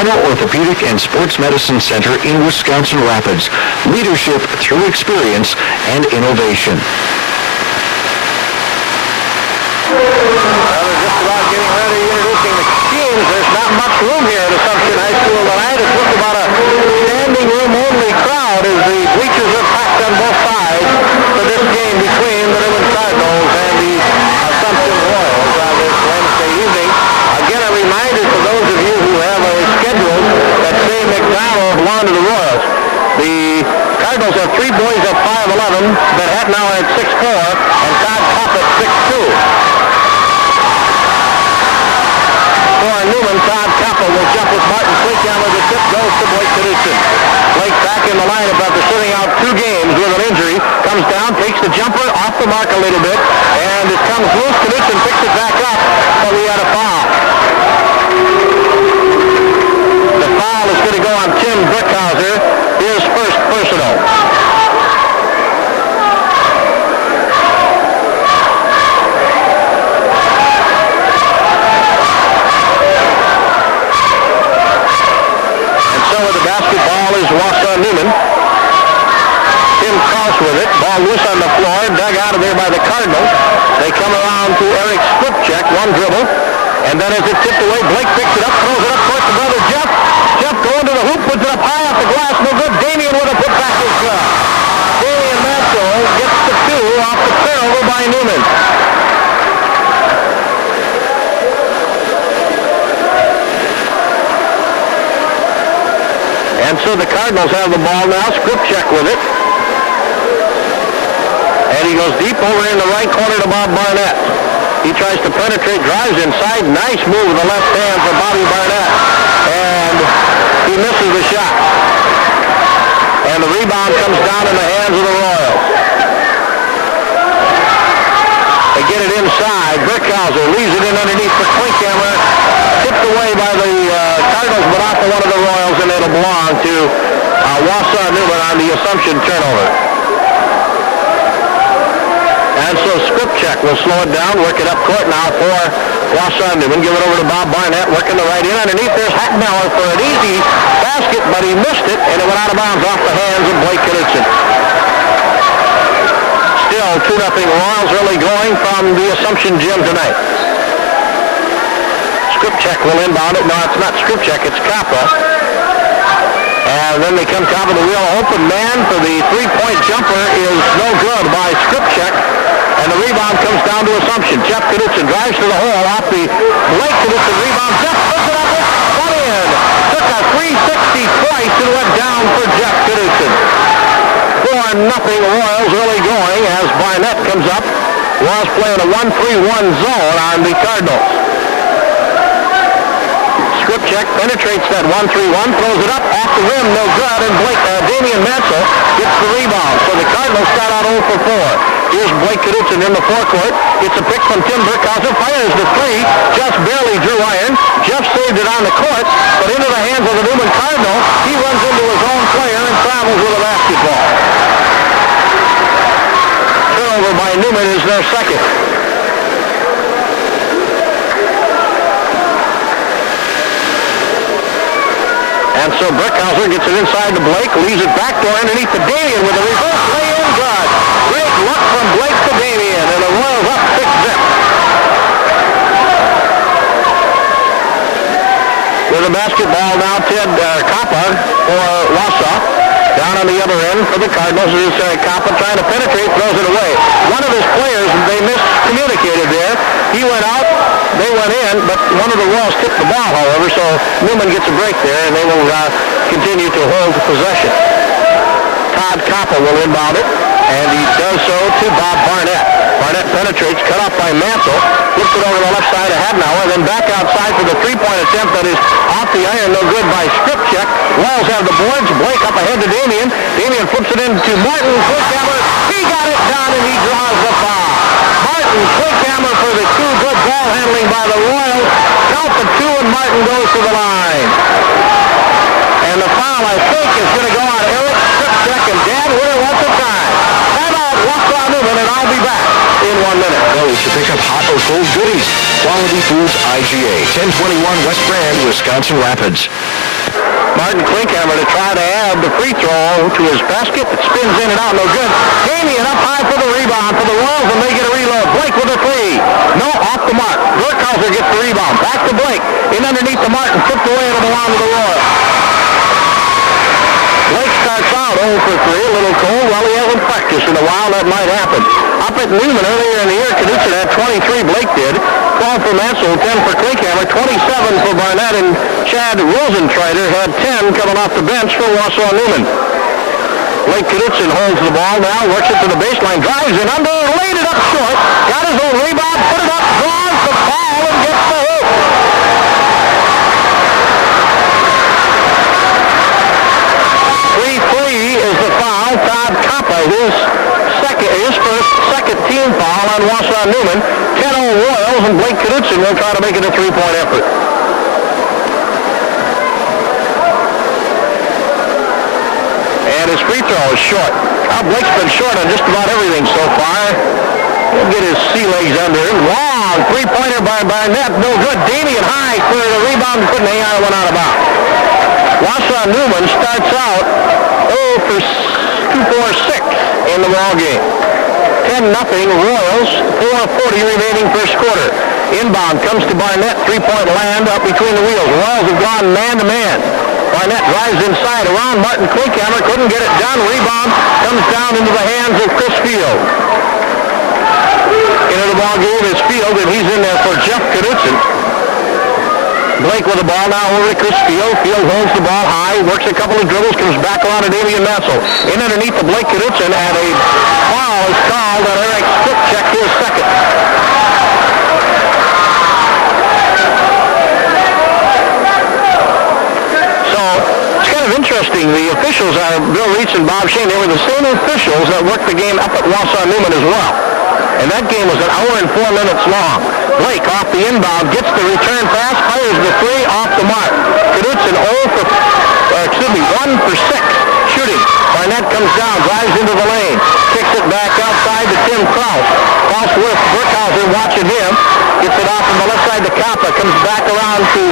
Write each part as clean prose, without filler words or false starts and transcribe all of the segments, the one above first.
Dental Orthopedic and Sports Medicine Center in Wisconsin Rapids. Leadership through experience and innovation. Well, they're just about getting ready, introducing the teams. There's not much room here at Assumption High School tonight. It's just about a standing room only crowd as the bleachers are packed on both sides for this game between the Newman Cardinals and the Assumption Royals on this Wednesday evening. Again, a reminder to those of you who have a schedule that say McDonald belong to the Royals. The Cardinals have 3 boys at 5'11", but Hattenauer at 6'4", and Todd Kopp at 6'2". For Newman, Todd Kappa will jump with Martin Fleekhammer. The tip goes to Blake Knudsen. Blake back in the lineup after sitting out 2 games with an injury. Comes down, takes the jumper off the mark a little bit, and it comes loose. Knudsen picks it back up, but we had a foul. The foul is going to go on Tim Brickhauser, his first personal. Newman. Tim Kraus with it. Ball loose on the floor. Dug out of there by the Cardinals. They come around to Eric Skripchek. 1 dribble. And then as it tipped away, Blake picks it up, throws it up towards the brother Jeff. Jeff going to the hoop, puts it up high off the glass. No good. Damian with a putback is good. Damian Mansell gets the 2 off the turnover by Newman. And so the Cardinals have the ball now. Skripchek with it. And he goes deep over in the right corner to Bob Barnett. He tries to penetrate, drives inside. Nice move with the left hand for Bobby Barnett. And he misses the shot. And the rebound comes down in the hands of the Royals. They get it inside. Brickhauser leaves it in underneath for Klinkhammer. Tipped away by the Cardinals, but off of one of the Royals, and it'll belong to Wausau Newman on the Assumption turnover. And so Skripchek will slow it down, work it up court now for Wausau Newman. Give it over to Bob Barnett, working the right in. Underneath there's Hattenauer for an easy basket, but he missed it, and it went out of bounds off the hands of Blake Knudsen. Still 2-0 Royals early going from the Assumption gym tonight. Skripchek will inbound it. No, it's not Skripchek, it's Kappa. And then they come top of the wheel. Open man for the 3-point jumper is no good by Skripchek. And the rebound comes down to Assumption. Jeff Knudsen drives to the hole off the Blake Knudsen rebound. Jeff puts it up, got in. Took a 360 twice and went down for Jeff Knudsen. 4-0 Royals early going as Barnett comes up. Royals playing a 1-3-1 zone on the Cardinals. Skripchek penetrates that 1-3-1, throws it up off the rim, no good, and Damian Mansell gets the rebound. So the Cardinals start out 0 for 4. Here's Blake Knudsen in the forecourt. It's a pick from Tim Brickhauser, fires the 3, just barely drew iron. Jeff saved it on the court, but into the hands of the Newman Cardinal. He runs into his own player and travels with a basketball. Turnover by Newman is their second. And so Brickhauser gets it inside to Blake, leaves it backdoor underneath to Damian with a reverse lay-in good. Great luck from Blake to Damian, and the Royals up 6-0. With the basketball now, Ted Kappa for Wausau. Down on the other end for the Cardinals is Kappa trying to penetrate, throws it away. One of his players, they miscommunicated there. He went out, they went in, but one of the Royals tipped the ball, however, so Newman gets a break there, and they will continue to hold possession. Todd Kappa will inbound it, and he does so to Bob Barnett. Barnett penetrates, cut off by Mansell, flips it over the left side of Hattenauer, then back outside for the 3-point attempt that is off the iron, no good by Skripchek. Royals have the boards, Blake up ahead to Damian. Damian flips it into Martin Klinkhammer. He got it done, and he draws the foul. Martin Klinkhammer for the 2, good ball handling by the Royals. Count the 2, and Martin goes to the line. And the foul, I think, is going to go on Eric Skripchek, and Dan Witter wants a time. Time out, Wausau Newman, and I'll be back in 1 minute. Well, we should pick up hot or cold goodies. Quality Foods IGA, 1021 West Grand, Wisconsin Rapids. Martin Klinkhammer to try to add the free throw to his basket. It spins in and out, no good. Damian up high for the rebound for the Royals, and they get a reload. Blake with a three. No, off the mark. Burkhauser gets the rebound. Back to Blake. In underneath the Martin, tipped away, and it'll belong to the Royals. Blake starts out 0 for 3, a little cold. Well, he hasn't practiced in a while. That might happen. Up at Newman earlier in the year, Knudsen had 23. Blake did. 12 for Mansell, 10 for Klinkhammer, 27 for Barnett, and Chad Rosentrider had 10 coming off the bench for Wausau Newman. Blake Knudsen holds the ball now, works it to the baseline, drives in under, laid it up short, got his own rebound, put it up, draws the foul, and gets the hoop. Is the foul. Todd Kappa, his second team foul on Wausau Newman. 10-0 Royals, and Blake Knudsen will try to make it a three-point effort. And his free throw is short. Blake's been short on just about everything so far. He'll get his sea legs under him. Long three-pointer by Barnett. No good. Damian high for the rebound. Couldn't hang on, went out of bounds. Wausau Newman starts out 0 for 2-4-6 in the ball game. 10-0 Royals, 4:40 remaining first quarter. Inbound comes to Barnett, three-point land up between the wheels. Royals have gone man-to-man. Barnett drives inside around Martin Klinkhammer, couldn't get it done. Rebound comes down into the hands of Chris Field. Into the ball game is Field, and he's in there for Jeff Knudsen. Blake with the ball now over to Chris Field. Field holds the ball high, works a couple of dribbles, comes back around to Damian Mansell. In underneath to Blake Knudsen, and a foul is called on Eric Skripchek, his second. So, it's kind of interesting. The officials are Bill Reitz and Bob Shane. They were the same officials that worked the game up at Wausau Newman as well. And that game was 1 hour and 4 minutes long. Blake off the inbound, gets the return pass, fires the three off the mark. Knudsen 1 for 6 shooting. Barnett comes down, drives into the lane, kicks it back outside to Tim Kraus. Kraus with Burkhauser watching him, gets it off on the left side to Kappa, comes back around to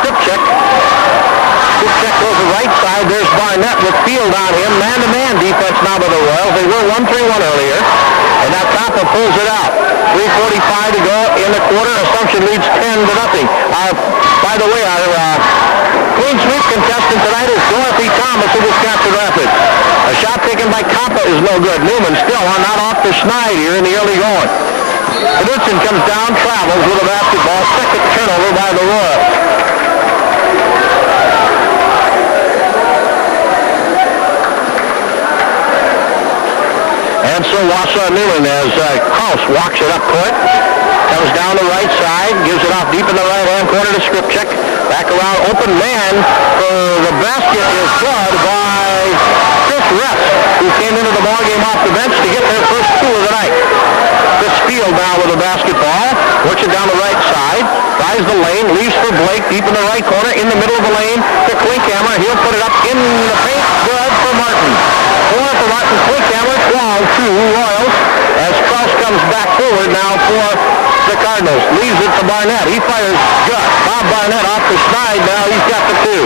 Skripchek. Skripchek goes to the right side, there's Barnett with Field on him. Man-to-man defense now by the Royals. They were 1-3-1 earlier, and now Kappa pulls it out. 3:45 to go in the quarter. Assumption leads 10-0. By the way, our clean sweep contestant tonight is Dorothy Thomas of Wisconsin Rapids. A shot taken by Kappa is no good. Newman still not off the schneid here in the early going. Knudsen comes down, travels with a basketball. Second turnover by the Royals. And so Wausau Newman, as Kraus walks it up court, comes down the right side, gives it off deep in the right-hand corner to Skripchek. Back around, open man for the basket is good by Chris Reps, who came into the ballgame off the bench to get their first two of the night. Chris Field now with the basketball, works it down the right side, tries the lane, leaves for Blake deep in the right corner, in the middle of the lane to Klinkhammer. He'll put it up in the paint, good for Martin. 4 for Martin Klinkhammer, 12-2 Royals, as Kraus comes back forward now for the Cardinals. Leaves it to Barnett. He fires good. Bob Barnett off the schneid now. He's got the two.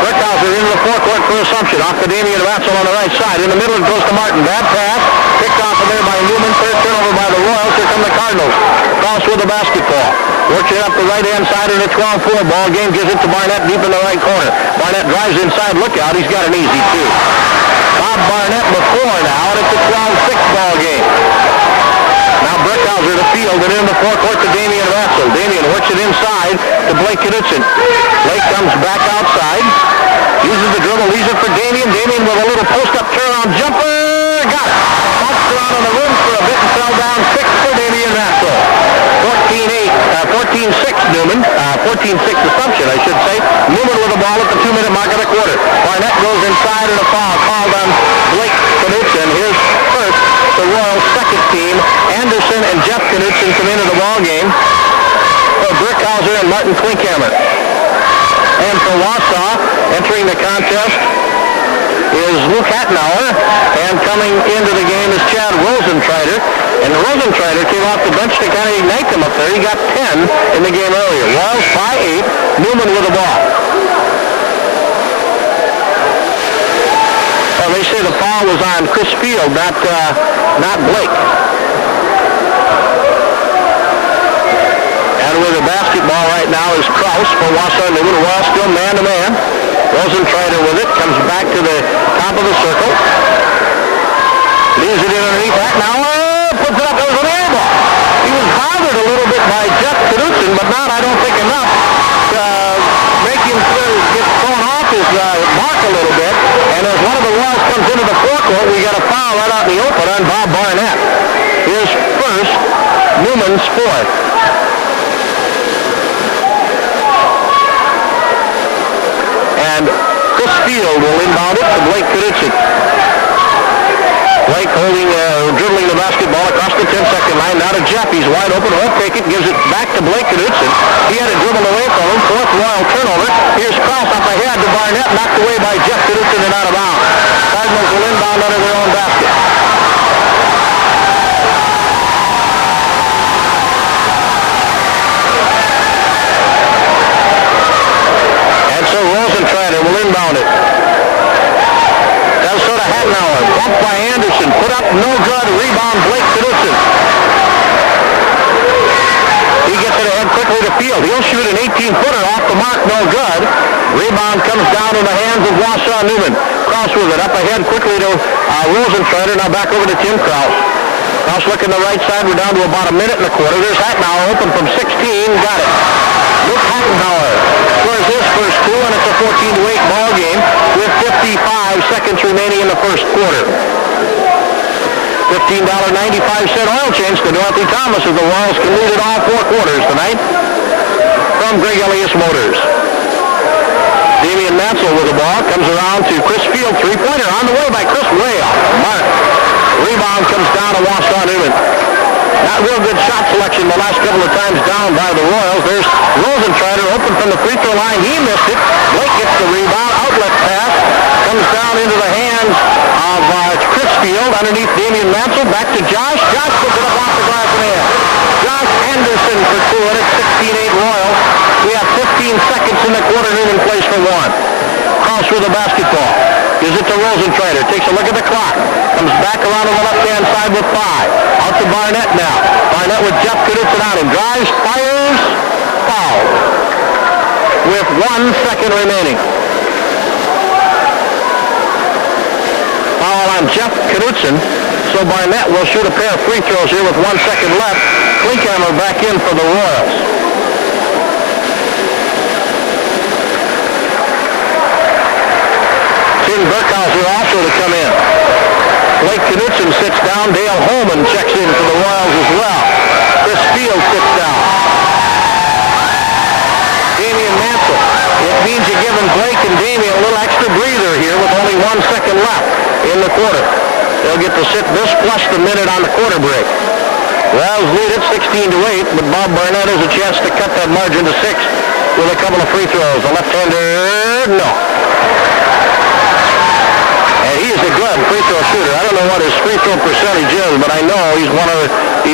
Burkhauser into the forecourt for Assumption. Off to Damian Mansell on the right side. In the middle it goes to Martin. Bad pass. Picked off of there by Newman. Third turnover by the Royals. Here come the Cardinals. Kraus with the basketball. Works it up the right-hand side in a 12-4 ball game. Gives it to Barnett deep in the right corner. Barnett drives inside. Look out. He's got an easy two. Bob Barnett before now, and it's a 12-6 ball game. Now Burkhauser to Field, and in the forecourt to Damian Mansell. Damian works it inside to Blake Knudsen. Blake comes back outside, uses the dribble, leaves it for Damian. Damian with a little post-up turnaround jumper. Got it. Bounced around on the rim for a bit and fell down. 6 for Damian Mansell. 14-6 Newman. 14-6 Assumption, I should say. Newman with the ball at the 2-minute mark of the quarter. Barnett goes inside and a foul called on Blake Knudsen. Here's first the Royals' second team. Anderson and Jeff Knudsen come into the ball game for Burkhauser and Martin Klinkhammer. And for Wausau, entering the contest, is Luke Hattenauer, and coming into the game is Chad Rosentreider. And Rosentreider came off the bench to kind of ignite them up there. He got 10 in the game earlier. Royals by 8. Newman with the ball. Well, they say the foul was on Chris Field, not Blake. And with the basketball right now is Kraus for Wausau Newman. Royals still man-to-man. Rosentreider with it, comes back to the top of the circle. Leaves it in underneath Hattenauer. Puts it up. It was an air ball. He was bothered a little bit by Jeff Knudsen, but not, I don't think, enough to make him get thrown off his mark a little bit. And as one of the Royals comes into the forecourt, we got a foul right out in the open on Bob Barnett. His first, Newman's fourth. And Chris Field will inbound it to Blake Knudsen. Blake dribbling the basketball across the 10-second line. Now to Jeff. He's wide open. Won't take it. Gives it back to Blake Knudsen. He had it dribbled away from him. Fourth Royal turnover. Here's Kraus up ahead to Barnett. Knocked away by Jeff Knudsen and out of bounds. Cardinals will inbound under their own basket. And so Rosentreider will inbound it. Does so to Hattenauer. Bumped by Anderson. Put up, no good. Rebound, Blake Knudsen. He gets it ahead quickly to Field. He'll shoot an 18-footer off the mark, no good. Rebound comes down in the hands of Wausau Newman. Kraus with it. Up ahead quickly to Rosentreider. Now back over to Tim Kraus. Kraus looking the right side. We're down to about a minute and a quarter. There's Hattenauer open from 16. Got it. Luke Hattenauer scores his first two, and it's a 14-8 ball game with 55 seconds remaining in the first quarter. $15.95 oil change to Dorothy Thomas as the Royals can lead it all 4 quarters tonight from Greg Elias Motors. Damian Mansell with the ball, comes around to Chris Field, three-pointer on the way by Chris, way off the mark. Rebound comes down to Wausau Newman. Not real good shot selection the last couple of times down by the Royals. There's Rosentreider open from the free throw line. He missed it. Blake gets the rebound. Outlet pass comes down into the hands of Chris Field underneath Damian Mansell. Back to Josh. Josh puts it up off the glass and in. Josh Anderson for two, and it's 16-8 Royals. We have 15 seconds in the quarter. Newman plays for one. Kraus with the basketball. Gives it to Rosentreider. Takes a look at the clock. Comes back around on the left-hand side with 5. Out to Barnett now. Barnett with Jeff Knudsen on him. Drives, fires, foul. With 1 second remaining. Foul on Jeff Knudsen. So Barnett will shoot a pair of free throws here with 1 second left. Klinkhammer back in for the Royals. Tim Burkhauser also to come in. Blake Knudsen sits down. Dale Holman checks in for the Royals as well. Chris Field sits down. Damian Mansell. It means you're giving Blake and Damian a little extra breather here with only 1 second left in the quarter. They'll get to sit this plus the minute on the quarter break. Royals lead it 16-8, but Bob Barnett has a chance to cut that margin to 6 with a couple of free throws. The left-hander, no. He is a good free throw shooter. I don't know what his free throw percentage is, but I know he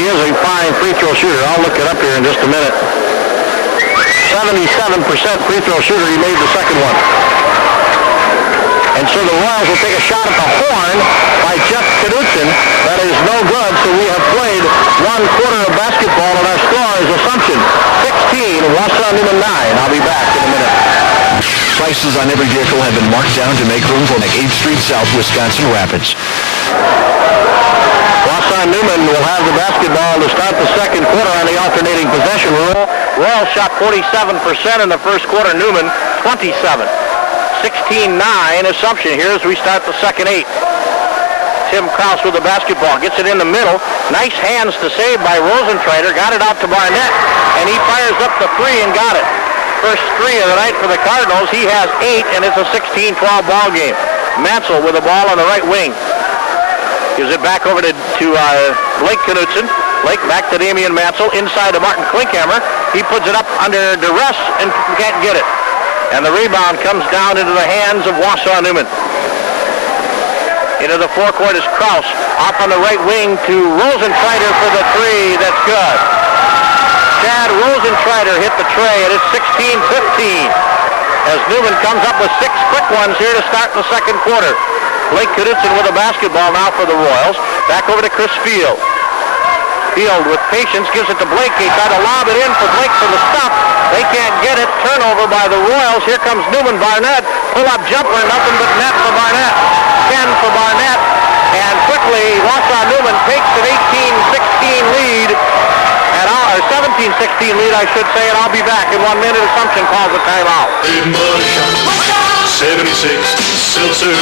is a fine free throw shooter. I'll look it up here in just a minute. 77% free throw shooter. He made the second one. And so the Royals will take a shot at the horn by Jeff Knudsen. That is no good, so we have played 1 quarter of basketball, and our score is Assumption 16, Wausau Newman 9. I'll be back in a minute. Prices on every vehicle have been marked down to make room for 8th Street South, Wisconsin Rapids. Wausau Newman will have the basketball to start the second quarter on the alternating possession rule. Royals shot 47% in the first quarter. Newman 27. 16-9 Assumption here as we start the second 8. Tim Kraus with the basketball. Gets it in the middle. Nice hands to save by Rosentreider. Got it out to Barnett, and he fires up the 3 and got it. First 3 of the night for the Cardinals. He has 8, and it's a 16-12 ball game. Mansell with the ball on the right wing. Gives it back over to Blake Knudsen. Blake back to Damian Mansell. Inside to Martin Klinkhammer. He puts it up under duress and can't get it. And the rebound comes down into the hands of Wausau Newman. Into the forecourt is Kraus. Off on the right wing to Rosentreider for the three. That's good. Chad Rosentreider hit the tray, and it's 16-15. As Newman comes up with 6 quick ones here to start the second quarter. Blake Knudsen with a basketball now for the Royals. Back over to Chris Field. Field with patience gives it to Blake. He tried to lob it in for Blake for the stop. They can't get it. Turnover by the Royals. Here comes Newman. Barnett. Pull-up jumper. Nothing but net for Barnett. 10 for Barnett. And quickly, Wausau Newman takes an 18-16 lead. Or 17-16 lead, I should say, and I'll be back in 1 minute. Assumption calls a timeout. 76, Seltzer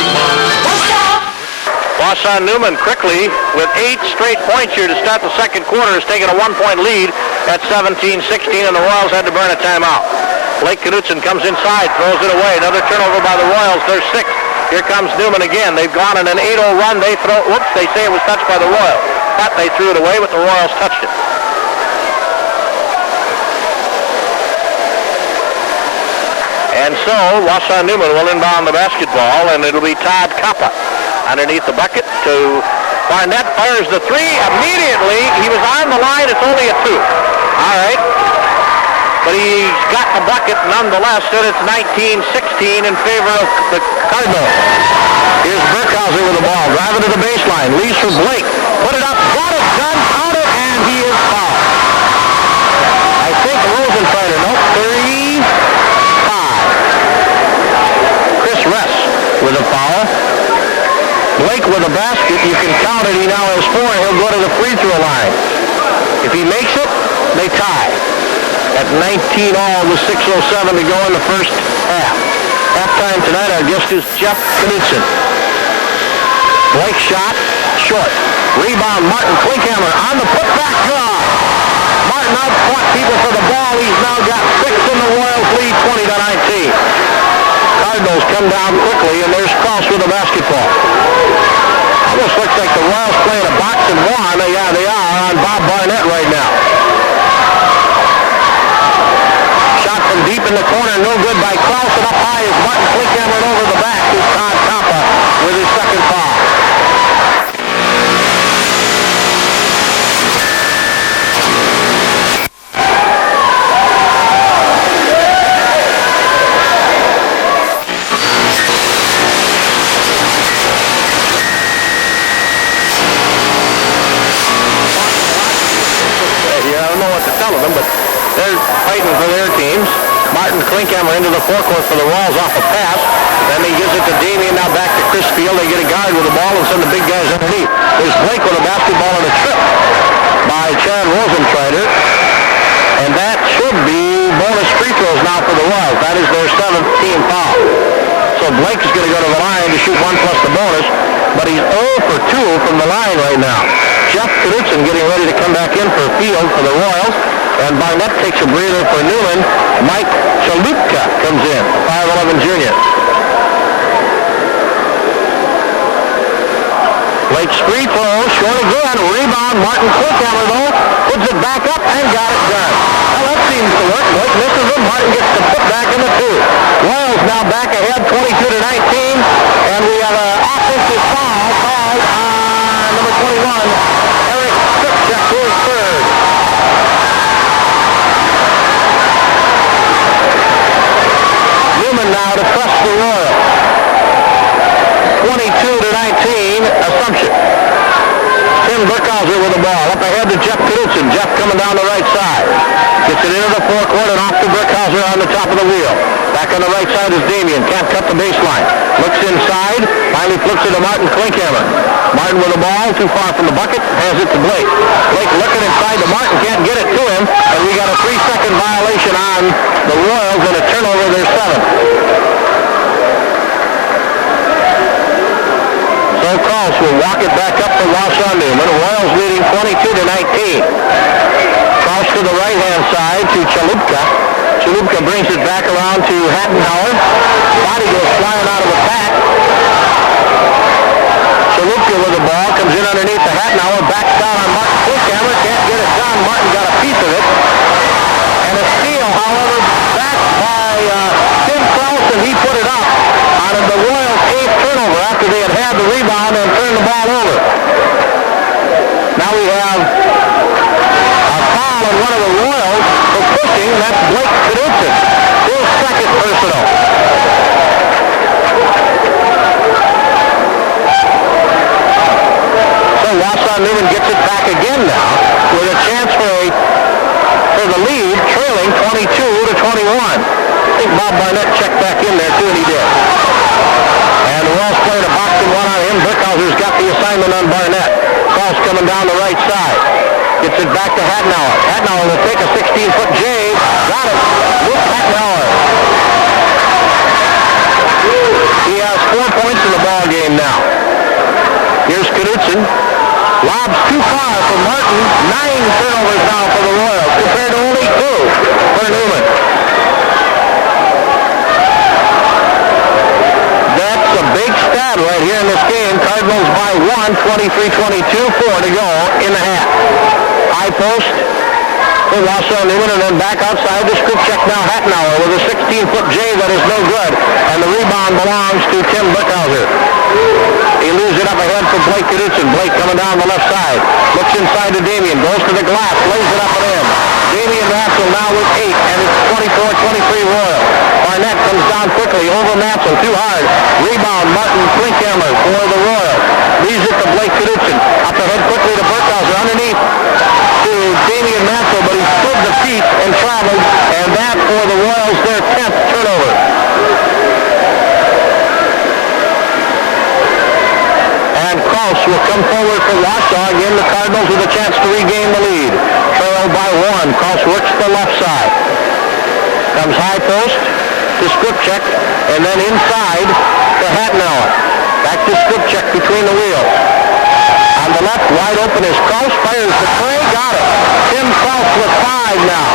Wausau Newman quickly with 8 straight points here to start the second quarter has taken a 1-point lead at 17-16, and the Royals had to burn a timeout. Blake Knudsen comes inside, throws it away. Another turnover by the Royals. They're 6. Here comes Newman again. They've gone on an 8-0 run. They say it was touched by the Royals. But they threw it away, but the Royals touched it. And so Wausau Newman will inbound the basketball, and it'll be Todd Kappa underneath the bucket to Barnett. Fires the three immediately. He was on the line. It's only a 2. All right. But he's got the bucket nonetheless, and it's 19-16 in favor of the Cardinals. Here's Burkhauser with the ball. Driving to the baseline. Leaves for Blake. Put it up. Got it. Done. Out it. And he is fouled. I think Rosentreider. Nope. 3-5. Chris Ress with a foul. Blake with a basket. You can count it. He now has 4. He'll go to the free throw line. If he makes it, they tie. At 19 all with 6:07 to go in the first half. Halftime tonight, our guest is Jeff Knudsen. Blake shot, short. Rebound, Martin Klinkhammer on the putback draw. Martin out-fought people for the ball. He's now got 6 in the Royals lead, 20-19. Cardinals come down quickly, and there's Kraus with the basketball. Almost looks like the Royals playing a box and one. Yeah, they are on Bob Barnett right now. Deep in the corner, no good by Kraus, and up high is Martin Klinkhammer, and over the back is Todd Kappa with his second foul. Yeah, I don't know what to tell them, but they're fighting for their teams. Martin Klinkhammer into the forecourt for the Royals off a pass. Then he gives it to Damien, now back to Chris Field. They get a guard with the ball and send the big guys underneath. There's Blake with a basketball and a trip by Chad Rosentreider. And that should be bonus free throws now for the Royals. That is their 7th team foul. So Blake is going to go to the line to shoot 1 plus the bonus, but he's 0 for 2 from the line right now. Jeff Knudsen getting ready to come back in for Field for the Royals. And Barnett takes a breather for Newman. Mike Chalupka comes in, 5'11 junior. Blake's free throw, short again. Rebound, Martin Klinkhammer though. Puts it back up and got it done. Well, that seems to work. Blake misses him. Martin gets the put back in the 2. Royals now back ahead, 22-19. And we have an offensive foul called on number 21, Eric Stipchak, who is 3rd. Now to press the Royals. 22-19, Assumption. Tim Burkhauser with the ball. Up ahead to Jeff Knudsen. Jeff coming down the right side. Gets it into the forecourt and off to Burkhauser on the top of the wheel. Back on the right side is Damien. Can't cut the baseline. Looks inside. Finally flips it to Martin Klinkhammer. Martin with the ball. Too far from the bucket. Hands it to Blake. Blake looking inside to Martin. Can't get it to him. And we got a 3-second violation on the Royals and a turnover their 7th. So Kraus will walk it back up to Wausau Newman. Royals leading 22-19. Kraus to the right-hand side to Chalupka. Chalupka brings it back around to Hattenhauer. Body goes flying out of the pack. Chalupka with the ball. Comes in underneath the Hattenhauer. Backs down on Martin Klinkhammer. Can't get it done. Martin got a piece of it. And a steal, however, back by Tim Kraus, and he put it up on the Royals' 8th turnover after they had the rebound and all over. Now we have a foul on one of the Royals for pushing. That's Blake Knudsen. His second personal. So Wausau Newman gets it back again now with a chance for the lead, trailing 22-21. I think Bob Barnett checked back in there too, and he did. And the Royals played a boxing one on him. Brickhauser's got the assignment on Barnett. Cross coming down the right side. Gets it back to Hattenauer. Hattenauer will take a 16-foot J. Got it. Luke Hattenauer. He has 4 points in the ball game now. Here's Knudsen. Lobs too far for Martin. 9 turnovers now for the Royals, compared to only 2 for Newman. That's a big stat right here in this game. Cardinals by 1, 23-22, 4 to go in the half. High post for Wausau Newman, and then back outside to Skripchek now. Hattenauer with a 16-foot J that is no good, and the rebound belongs to Tim Brickhauser. He leaves it up ahead for Blake Knudsen. Blake coming down the left side. Looks inside to Damien. Goes to the glass. Lays it up and in. Damien Matzel now with 8, and it's 24-23 Royal. Barnett comes down quickly over Matzel. Too hard. Rebound. Martin Klinkhammer for the Royal. Leaves it to Blake Knudsen. Up ahead quickly to Brickhauser. Underneath to Damien Matzel, but he stood the feet and traveled, and that for the Royals, their 10th turnover. And Kraus will come forward for Wausau. Again, the Cardinals with a chance to regain the lead. Trailed by 1. Kraus works the left side. Comes high post to Skripchek, and then inside to Hattenauer. Back to Skripchek between the wheels. On the left, wide open is Kraus. Fires the tray. Got it. Tim Kraus with 5 now.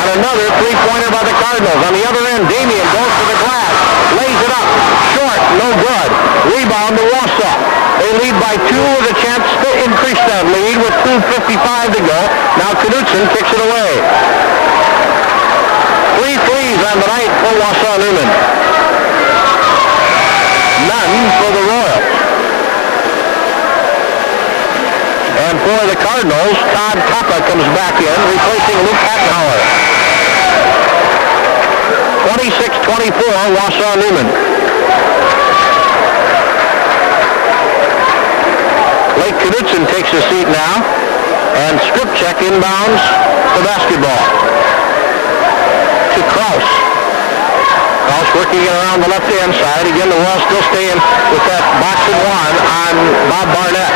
On another three-pointer by the Cardinals. On the other end, Damien goes to the glass. Lays it up. Short. No good. Rebound to Wausau. They lead by 2 with a chance to increase that lead with 2:55 to go. Now Knudsen kicks it away. 3 threes on the night for Wausau Newman. None for the Royals. And for the Cardinals, Todd Kappa comes back in, replacing Luke Hattenauer. 26-24, Wausau Newman. Blake Knudsen takes a seat now, and Skripchek inbounds the basketball to Kraus. Kraus working it around the left-hand side. Again, the Royals still staying with that boxing one on Bob Barnett.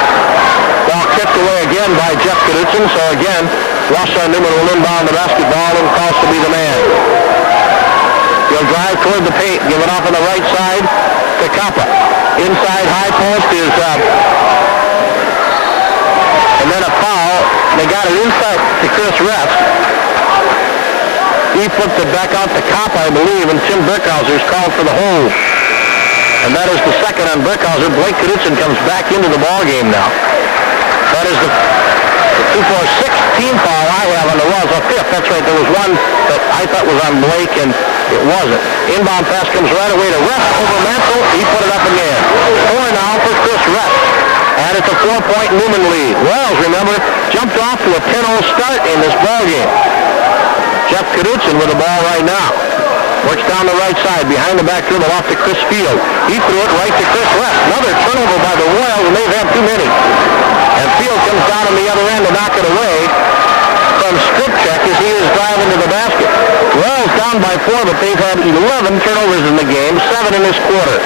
Ball kicked away again by Jeff Knudsen, so again, Wausau Newman will inbound the basketball, and Kraus will be the man. He'll drive toward the paint, give it off on the right side to Kappa. Inside high post is and then a foul. They got it inside to Chris Rest. He flipped it back out to Kappa, I believe, and Tim Brickhauser's called for the hold. And that is the second on Brickhauser. Blake Knudsen comes back into the ball game now. That is the 2-4-16 foul I have on the Royals. A 5th, that's right. There was one that I thought was on Blake, and it wasn't. Inbound pass comes right away to Rest over Mansell. He put it up again. 4 now for Chris Rest. And it's a 4-point Newman lead. Royals, remember, jumped off to a 10-0 start in this ball game. Jeff Knudsen with the ball right now. Works down the right side, behind the back dribble off to Chris Field. He threw it right to Chris Rest. Another turnover by the Royals, and they've had too many. And Field comes down on the other end to knock it away from Skripchek as he is driving to the basket. Royals down by 4, but they've had 11 turnovers in the game, 7 in this quarter.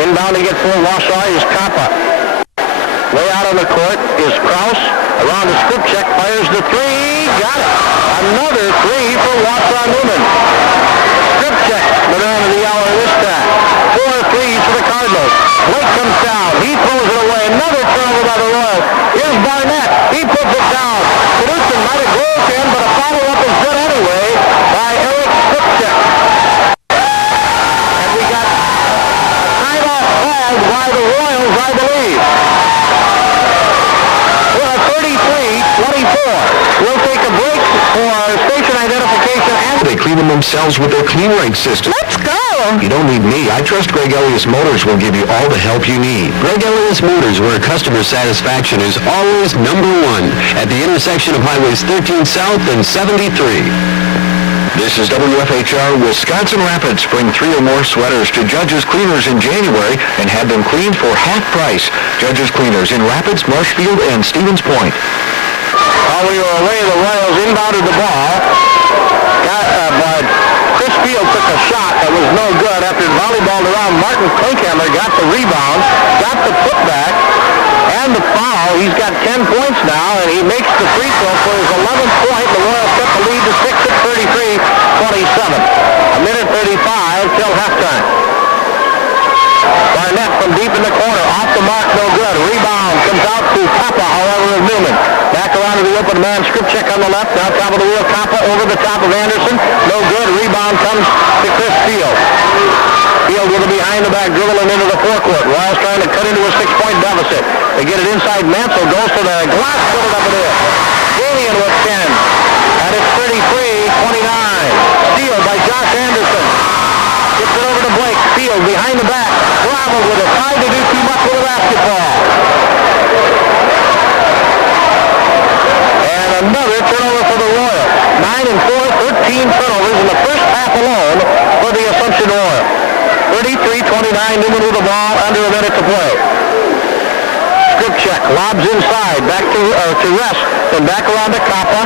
Inbound to get for Wausau is Kappa. Way out on the court is Kraus. Around to Skripchek, fires the 3. Got it. Another 3 for Wausau Newman. Skripchek, the man of the hour this time. 4 threes for the Cardinals. Blake comes down. He throws it away. Another turnover by the Royals. Here's Barnett. He puts it down. Knudsen might have goaled him, but a follow-up is good anyway by Eric Skripchek. And we got timeout called by the Royals, I believe. We're at 33-24. We'll take a break for station identification and themselves with their clean rate system. Let's go! You don't need me. I trust Greg Elliott Motors will give you all the help you need. Greg Elliott Motors, where customer satisfaction is always number one, at the intersection of Highways 13 South and 73. This is WFHR Wisconsin Rapids. Bring 3 or more sweaters to Judge's Cleaners in January and have them cleaned for half price. Judge's Cleaners in Rapids, Marshfield, and Stevens Point. While we were away, the Royals inbounded the ball. But Chris Field took a shot that was no good after it volleyballed around. Martin Klinkhammer got the rebound, got the putback, and the foul. He's got 10 points now, and he makes the free throw for his 11th point. The Royals cut the lead to 6 at 33-27. A minute 35 till halftime. Barnett from deep in the corner, off the mark, no good. Rebound comes out to Kappa, however, of Newman. Back around to the open man, Skripchek on the left, now top of the wheel, Kappa over the top of Anderson. No good, rebound comes to Chris Field. Field with a behind-the-back dribble and into the forecourt. Royals trying to cut into a 6-point deficit. They get it inside, Mansell goes to the glass, put it up and in. Damian with 10, and it's 33-29. Steal by Josh Anderson. Gets it over to Blake. Field behind the back. Traveled with it. Tried to do too much with the basketball. And another turnover for the Royals. 9 and 4, 13 turnovers in the first half alone for the Assumption Royals. 33-29. Newman with the ball. Under a minute to play. Skripchek lobs inside. Back to Rest. Then back around to Kappa.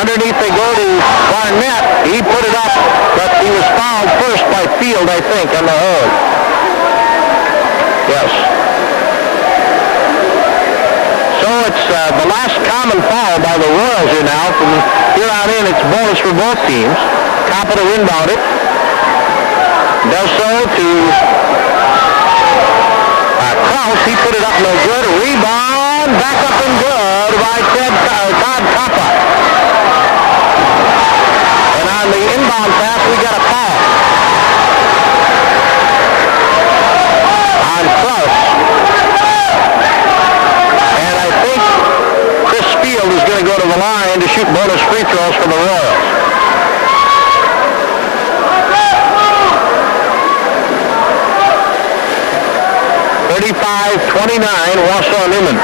Underneath they go to Barnett. He put it up, but he was fouled first by Field, I think, on the hold. Yes. So it's the last common foul by the Royals here now. From here on in, it's bonus for both teams. Kappa to inbound it. Does so to Krause. He put it up no good. Rebound. Back up and good by Todd Kappa. And on the inbound pass, we got a foul on Krause. And I think Chris Field is going to go to the line to shoot bonus free throws for the Royals. $35-29, Wausau-Newman.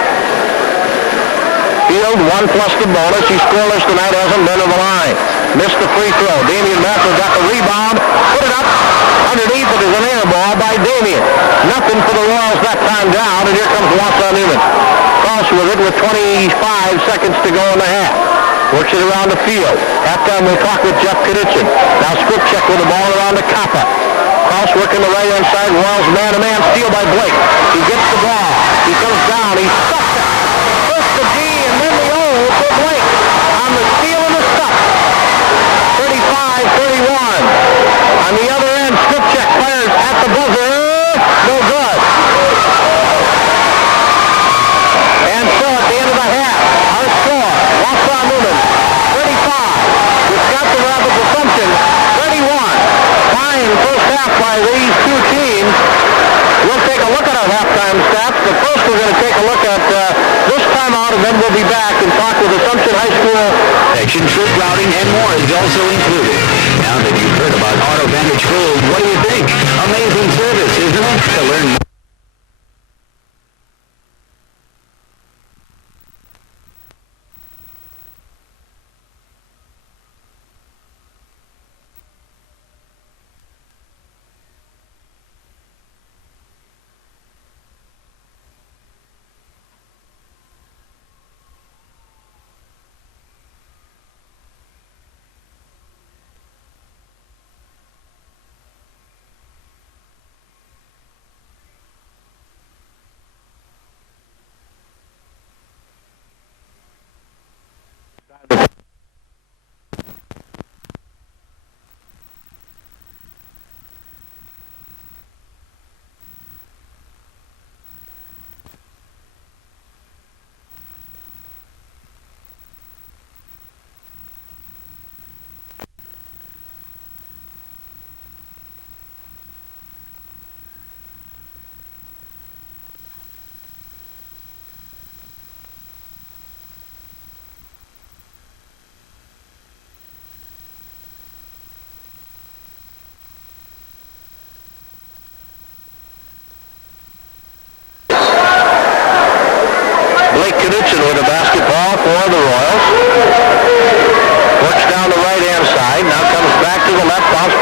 Field, 1 plus the bonus. He's scoreless tonight, hasn't been to the line. Missed the free throw. Damian Massey got the rebound. Put it up. Underneath it is an air ball by Damian. Nothing for the Royals that time down, and here comes Wausau-Newman. Cross with it with 25 seconds to go in the half. Works it around the field. Halftime we'll talk with Jeff Kudichin. Now Skripchek with the ball around to Kappa. Cross working the right-hand side. Royals man-to-man steal by Blake. He gets the ball. He comes down. He stuffs it. First the D and then the O for Blake on the steal and the stuff. 35-31. On the other end, Skripchek fires at the buzzer. No good. And so at the end of the half, our score, Wausau-Newman, 35. Wisconsin Rapids Assumption, 31. Fine first half by these two teams. We'll take a look at our halftime stats, but first we're going to take a look at this timeout, and then we'll be back and talk with Assumption High School. Section, trip routing, and more is also included. Now that you've heard about Auto Vantage Gold, what do you think? Amazing service, isn't it? To learn more.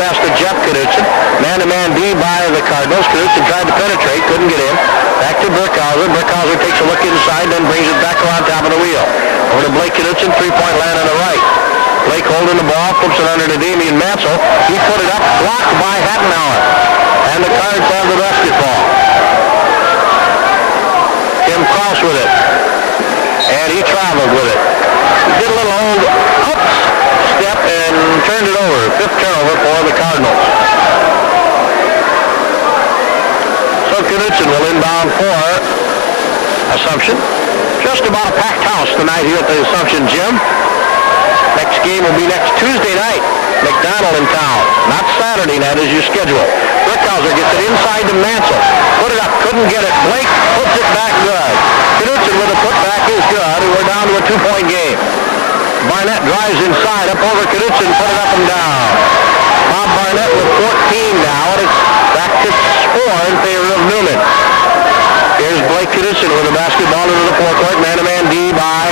pass to Jeff Knudsen. Man-to-man D by the Cardinals. Knudsen tried to penetrate, couldn't get in. Back to Brickhauser. Brickhauser takes a look inside, then brings it back around top of the wheel. Over to Blake Knudsen, three-point land on the right. Blake holding the ball, flips it under to Damian Mansell. He put it up, blocked by Hattenauer. And the Cards have the basketball. Tim Kraus with it. And he traveled with it. He did a little old up step and turned it over. Fifth turnover for the Cardinals. So Knudsen will inbound for Assumption. Just about a packed house tonight here at the Assumption Gym. Next game will be next Tuesday night. McDonald in town. Not Saturday night as you schedule. Brickhauser gets it inside to Mansell. Put it up. Couldn't get it. Blake puts it back good. Knudsen with a putback is good. And we're down to a 2-point game. Barnett drives inside. Up over Knudsen. Put it up and down. Bob Barnett with 14 now. And it's back to 4 in favor of Newman. Here's Blake Knudsen with the basketball into the forecourt. Man-to-man D by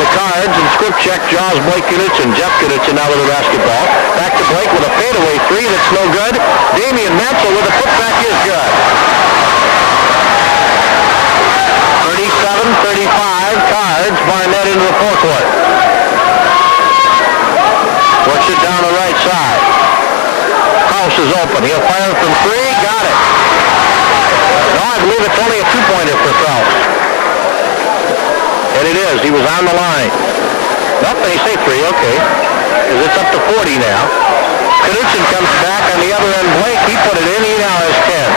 the Cards, and Skripchek jaws Blake Knudsen. Jeff Knudsen now with the basketball. Back to Blake with a fadeaway three that's no good. Damian Mansell with a putback is good. 37-35, Cards. Barnett into the forecourt. Works it down the right side. House is open. He'll fire from three. Got it. No, I believe it's only a two-pointer for Kraus. And it is. He was on the line. Nope, they say three. Okay. Because it's up to 40 now. Knudsen comes back on the other end. Blake, he put it in. He now has 10.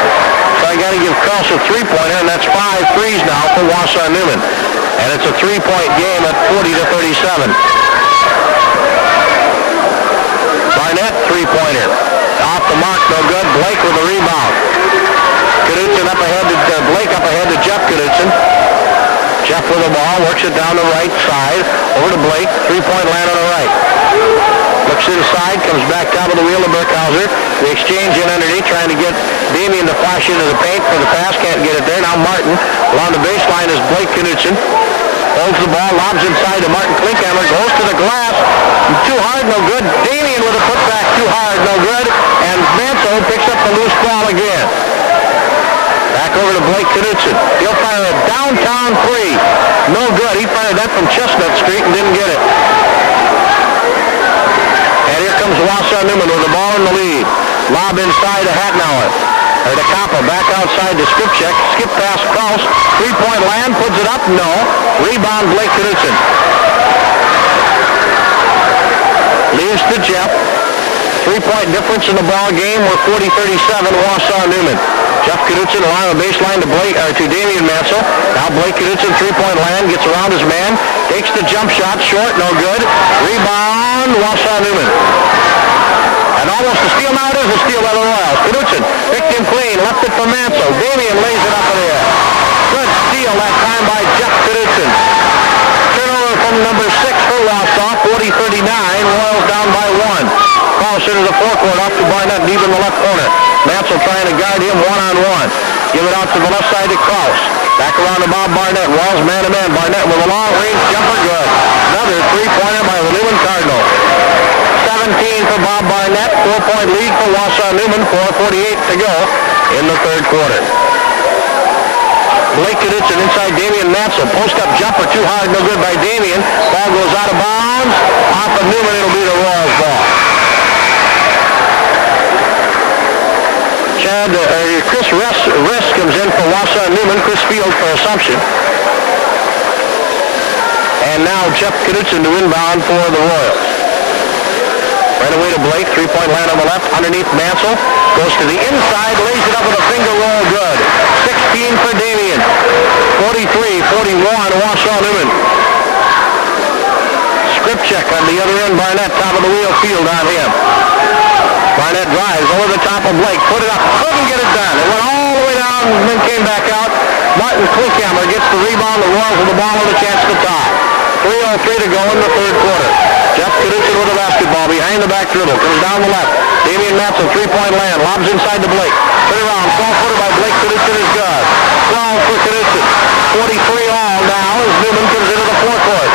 So I got to give Kraus a three-pointer, and that's 5 threes now for Wausau Newman. And it's a three-point game at 40-37. Barnett, three-pointer. Off the mark, no good. Blake with the rebound. Knudsen up ahead to Blake, up ahead to Jeff Knudsen. Jeff with the ball, works it down the right side, over to Blake, three-point land on the right. Looks inside, comes back down to the wheel of Brickhauser. The exchange in underneath, trying to get Damian to flash into the paint for the pass, can't get it there. Now Martin, along the baseline is Blake Knudsen. Holds the ball, lobs inside to Martin Klinkhammer, goes to the glass, too hard, no good. Damian with a putback, too hard, no good. And Mansell picks up the loose ball again. Back over to Blake Knudsen. He'll fire a downtown three. No good. He fired that from Chestnut Street and didn't get it. And here comes Wausau Newman with the ball in the lead. Lob inside to Hattenauer. Or to Kappa. Back outside to Skripchek. Skip past Kraus. Three-point land. Puts it up. No. Rebound Blake Knudsen. Leaves to Jeff. Three-point difference in the ball game. We're 40-37. Wausau Newman. Jeff Knudsen along the baseline to Damian Mansell. Now Blake Knudsen, three-point land, gets around his man, takes the jump shot, short, no good. Rebound, Wausau Newman. And almost a steal. Now it is a steal by the Royals. Knudsen picked him clean, left it for Mansell. Damian lays it up in the air. Good steal that time by Jeff Knudsen. Turnover from number 6 for Wausau, 40-39. Royals down by 1. Kraus into the forecourt, off to Barnett, deep in the left corner. Mansell trying to guard him one-on-one. Give it out to the left side to Kraus. Back around to Bob Barnett. Walls man-to-man. Barnett with a long-range jumper. Good. Another three-pointer by the Newman Cardinals. 17 for Bob Barnett. 4-point lead for Wausau Newman. 4:48 to go in the third quarter. Blake Knudsen inside Damian Mansell. Post-up jumper. Too hard. No good by Damian. Ball goes out of bounds. Off of Newman. It'll be the Royals' ball. Chris Rest comes in for Wausau Newman. Chris Field for Assumption. And now Jeff Knudsen to inbound for the Royals. Right away to Blake. Three-point land on the left. Underneath Mansell. Goes to the inside. Lays it up with a finger roll. Good. 16 for Damian. 43-41 Wausau Newman. Skripchek on the other end. Barnett top of the wheel. Field on him. Barnett drives over the top of Blake. Put it up. Couldn't get it done. It went all the way down and then came back out. Martin Klinkhammer gets the rebound. The Royals with the ball with a chance to tie. 3:03 to go in the third quarter. Jeff Knudsen with the basketball behind the back dribble. Comes down the left. Damian Mansell, three-point land. Lobs inside to Blake. Put it around. 12-footer by Blake Knudsen is good. 12 for Knudsen. 43 all now as Newman comes into the forecourt.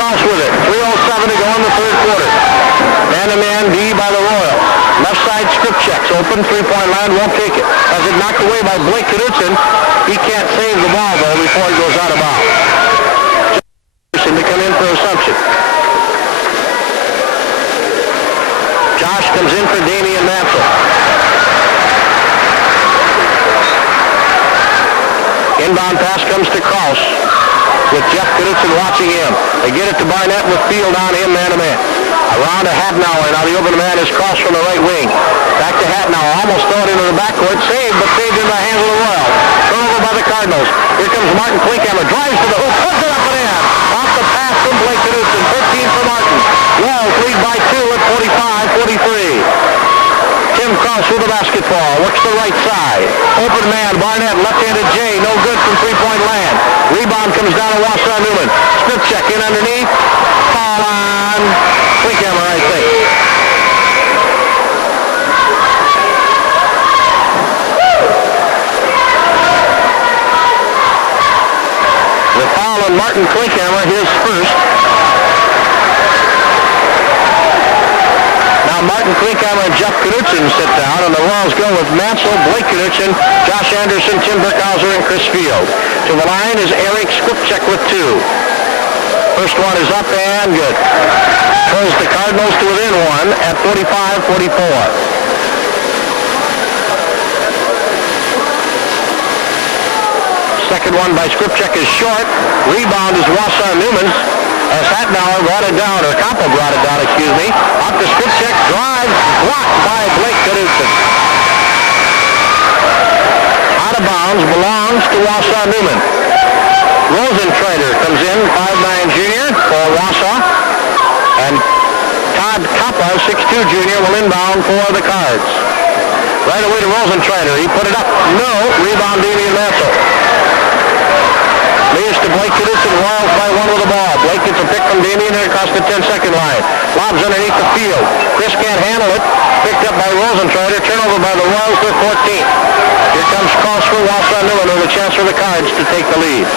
Cross with it. 3:07 to go in the third quarter. Man-to-man D by the Royals. Left side Skripczak's open, three-point line, won't take it. As it knocked away by Blake Knudsen. He can't save the ball, though, before it goes out of bounds. Anderson to come in for Assumption. Josh comes in for Damian Mansell. Inbound pass comes to Kraus with Jeff Knudsen watching him. They get it to Barnett with Field on him, man-to-man. Around to Hattenauer. Now the open man is Kraus from the right wing. Back to Hattenauer. Almost thrown into the backcourt. Saved, but saved in the hands of the Royals. Turnover by the Cardinals. Here comes Martin Klinkhammer. Drives to the hoop. Puts it up and in. Off the pass from Blake Knudsen. 13 for Martin. Royals lead by 2 at 45-43. Tim Kraus with the basketball. Works the right side. Open man. Barnett. Left-handed J. No good from three-point land. Rebound comes down to Wausau Newman. Skripczak in underneath. Foul on Klinkhammer, I think. The foul on Martin Klinkhammer, his first. Now Martin Klinkhammer and Jeff Knudsen sit down, and the Royals go with Mansell, Blake Knudsen, Josh Anderson, Tim Brickhauser, and Chris Field. To the line is Eric Skripczak with 2. First one is up and good. Throws the Cardinals to within 1 at 45-44. Second one by Skripczak is short. Rebound is Wausau Newman's. As Hattenauer brought it down, or Kappa brought it down, excuse me. Up to Skripczak, drives, blocked by Blake Knudsen. Out of bounds, belongs to Wausau Newman. Rosentrader comes in, 5'9" junior for Wausau. And Todd Kappa, 6'2" junior, will inbound for the Cards. Right away to Rosentrader. He put it up. No. Rebound, Damian Mansell. Leaves to Blake Knudsen. Royals by 1 with the ball. Blake gets a pick from Damian and across the 10-second line. Lobs underneath the field. Chris can't handle it. Picked up by Rosentrader. Turnover by the Royals, their 14th. Here comes Kraus for Wausau Newman with a chance for the Cards to take the lead.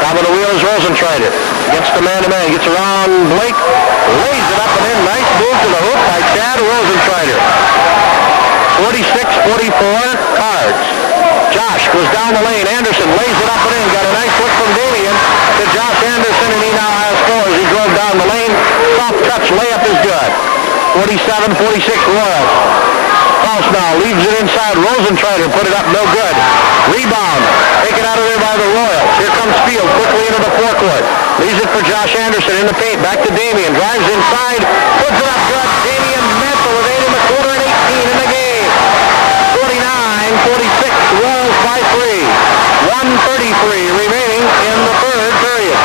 Top of the wheel is Rosentrader. Gets the man-to-man. Gets around Blake. Lays it up and in. Nice move to the hoop by Chad Rosentrader. 46-44 Cards. Josh goes down the lane. Anderson lays it up and in. Got a nice look from Damian to Josh Anderson, and he now has 4 as he drove down the lane. Soft touch layup is good. 47-46 Royals. Kraus now leaves it inside. Rosentrader put it up, no good. Rebound, taken out of there by the Royals. Here comes Field quickly into the forecourt. Leaves it for Josh Anderson in the paint. Back to Damian. Drives inside. Puts it up good. Damian Mansell with 8 in the quarter and 18 in the game. 49-46 Royals by 3. 1:33 remaining in the third period.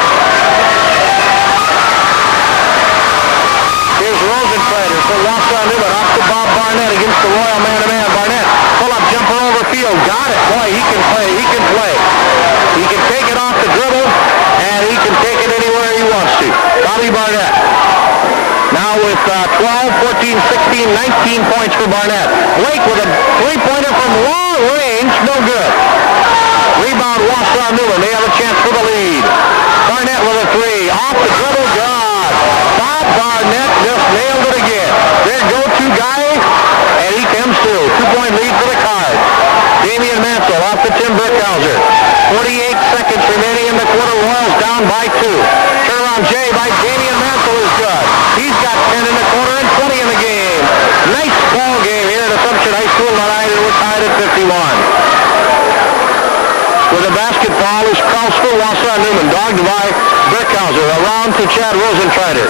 Here's Rosentrader for Wausau Newman. Off to Bob Barnett against the Royal man-to-man. Barnett, pull-up jumper over Field. Got it. Boy, he can play. He can play. He can take it off the dribble, and he can take it anywhere he wants to. Bobby Barnett. Now with 12, 14, 16, 19 points for Barnett. Blake with a three-pointer from long range. No good. Rebound, Wausau Newman. They have a chance for the lead. Barnett with a 3. Off the dribble. God. Bob Barnett just nailed it again. Their go-to guy, and he comes through. 2-point lead for the Cards. Damian Mansell off to Tim Brickhauser. 48 seconds remaining in the quarter. Royals down by 2. Turnaround J by Damian Mansell is good. He's got 10 in the quarter and 20 in the game. Nice ball game here at Assumption High School tonight, and we're tied at 51. With the basketball is Kraus for Wausau Newman. Dogged by Brickhauser. Around to Chad Rosentrader.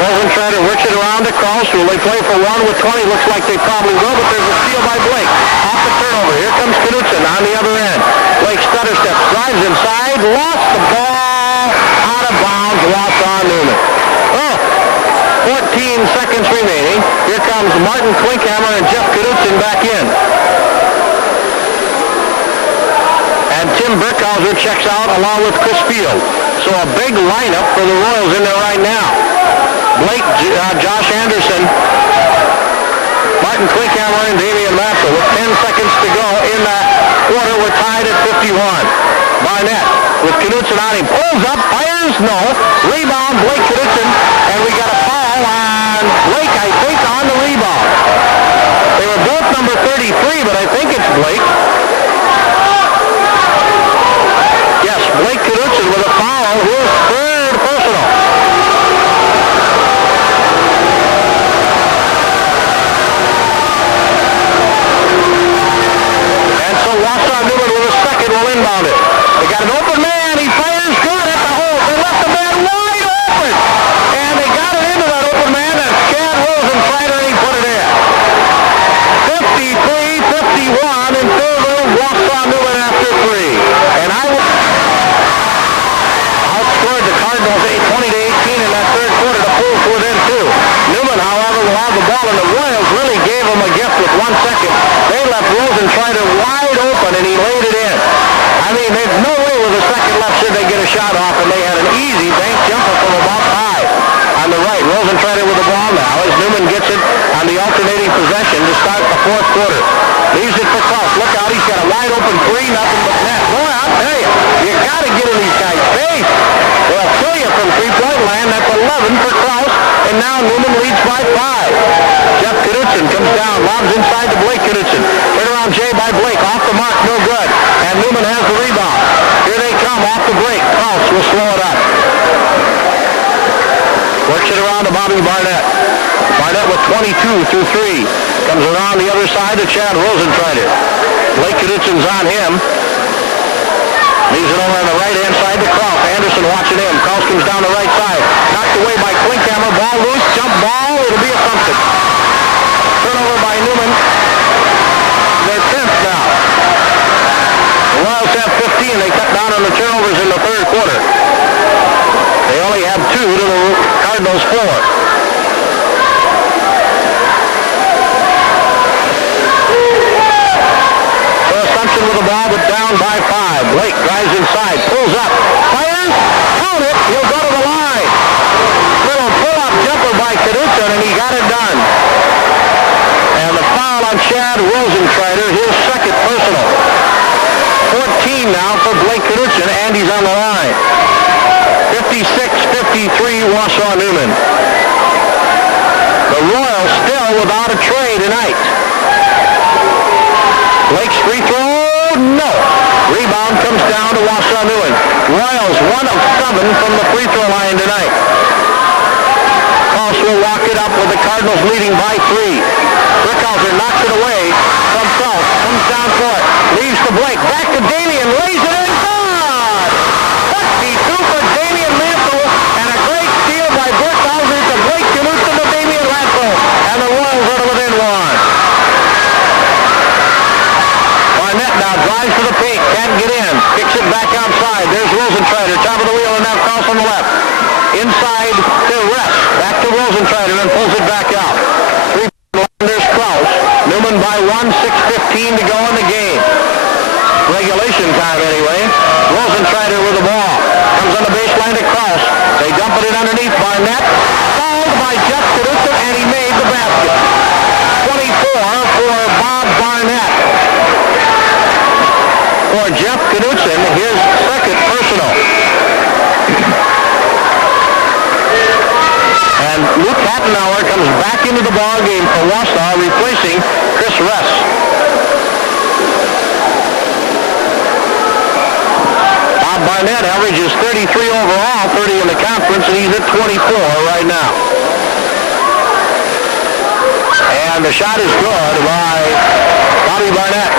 Rosentrader works it around to Kraus. Will they play for 1 with 20? Looks like they probably will, but there's a steal by Blake. Off the turnover. Here comes Knudsen on the other end. Blake stutter steps, drives inside, lost the ball, out of bounds, Wausau Newman. 14 seconds remaining. Here comes Martin Klinkhammer and Jeff Knudsen back in. And Tim Brickhauser checks out along with Chris Field. So a big lineup for the Royals in there right now. Blake, Josh Anderson, Martin Klinkhammer, and Damian Mansell. With 10 seconds to go in that quarter, we're tied at 51. Barnett with Knudsen on him. Pulls up, fires, no. Rebound, Blake Knudsen, and we got a foul on Blake, I think. 33, but I think it's Blake. Yes, Blake Knudsen with a foul. His third personal. And so Wausau Newman with a second will inbound it. They got an open man. He fires good at the hole. They left the man wide open. And they got it into that open man. That's Chad Rosenfrieder, and he put it in. 53-51 in favor of Wausau Newman after three. And I outscored the Cardinals 20-18 in that third quarter to pull to within two. Newman, however, will have the ball, and the Royals really gave him a gift with 1 second. They left Rosenfrieder wide open, and he laid it in. I mean, there's no way with a second left should they get a shot off, and they had an easy bank jumper from about 5 on the right. Rosenfrieder with the ball now as Newman gets it on the alternating possession to start the fourth quarter. Leaves it for Klaus. Look out, he's got a wide open three, nothing but net. Boy, I'll tell you got to get in these guys' face. They'll kill you from three-point land. That's 11 for Klaus, and now Newman leads by 5. Jeff Knudsen comes down, lobs inside to Blake Knudsen. Hit around Jay by Blake, off the mark, no good. And Newman has the rebound. Here they come, off the break. Klaus will slow it up. Works it around to Bobby Barnett. Barnett with 22 through 3. Comes around the other side to Chad Rosenfrieder. Blake Knudsen's on him. Leaves it over on the right-hand side to Kraus. Anderson watching him. Kraus comes down the right side. Knocked away by Klinkhammer. Ball loose. Jump ball. It'll be a something. Turnover by Newman. They're 10th now. The Royals have 15. They cut down on the turnovers in the third quarter. They only have 2 to the Cardinals 4. So Assumption with the ball, but down by 5. Blake drives inside, pulls up, fires, count it, he'll go to the line. Little pull-up jumper by Knudsen, and he got it done. And the foul on Chad Rosenfrieder, his second personal. 14 now for Blake Knudsen, and he's on the line. 56-53, Wausau Newman. The Royals still without a tray tonight. Blake's free throw, no. Rebound comes down to Wausau Newman. Royals 1 of 7 from the free throw line tonight. Klaus will walk it up with the Cardinals leading by 3. Brickhauser knocks it away from Klaus, comes down for it, leaves to Blake, back to Damian, lays it in, good! 52 for Damian Mantle, and a great steal by Brickhauser to Blake Knudsen to Damian Mantle, and the Royals are within 1. Barnett now drives to the paint, can't get in, kicks it back outside. There's Rosenfrieder, top of the wheel, and now Klaus on the left. Inside to Rest, back to Rosenfrieder, and pulls it back out. 3 there's Klaus. Newman by 1, 6:15 to go in the game. Regulation time anyway. Rosenfrieder with the ball. Comes on the baseline to Klaus. They dump it in underneath Barnett. Fouled by Jeff Knudsen, and he made the basket. 24 for Bob Barnett. For Jeff Knudsen, his second personal. And Luke Hattenauer comes back into the ball game for Wausau, replacing Chris Ress. Bob Barnett averages 33 overall, 30 in the conference, and he's at 24 right now. And the shot is good by Bobby Barnett.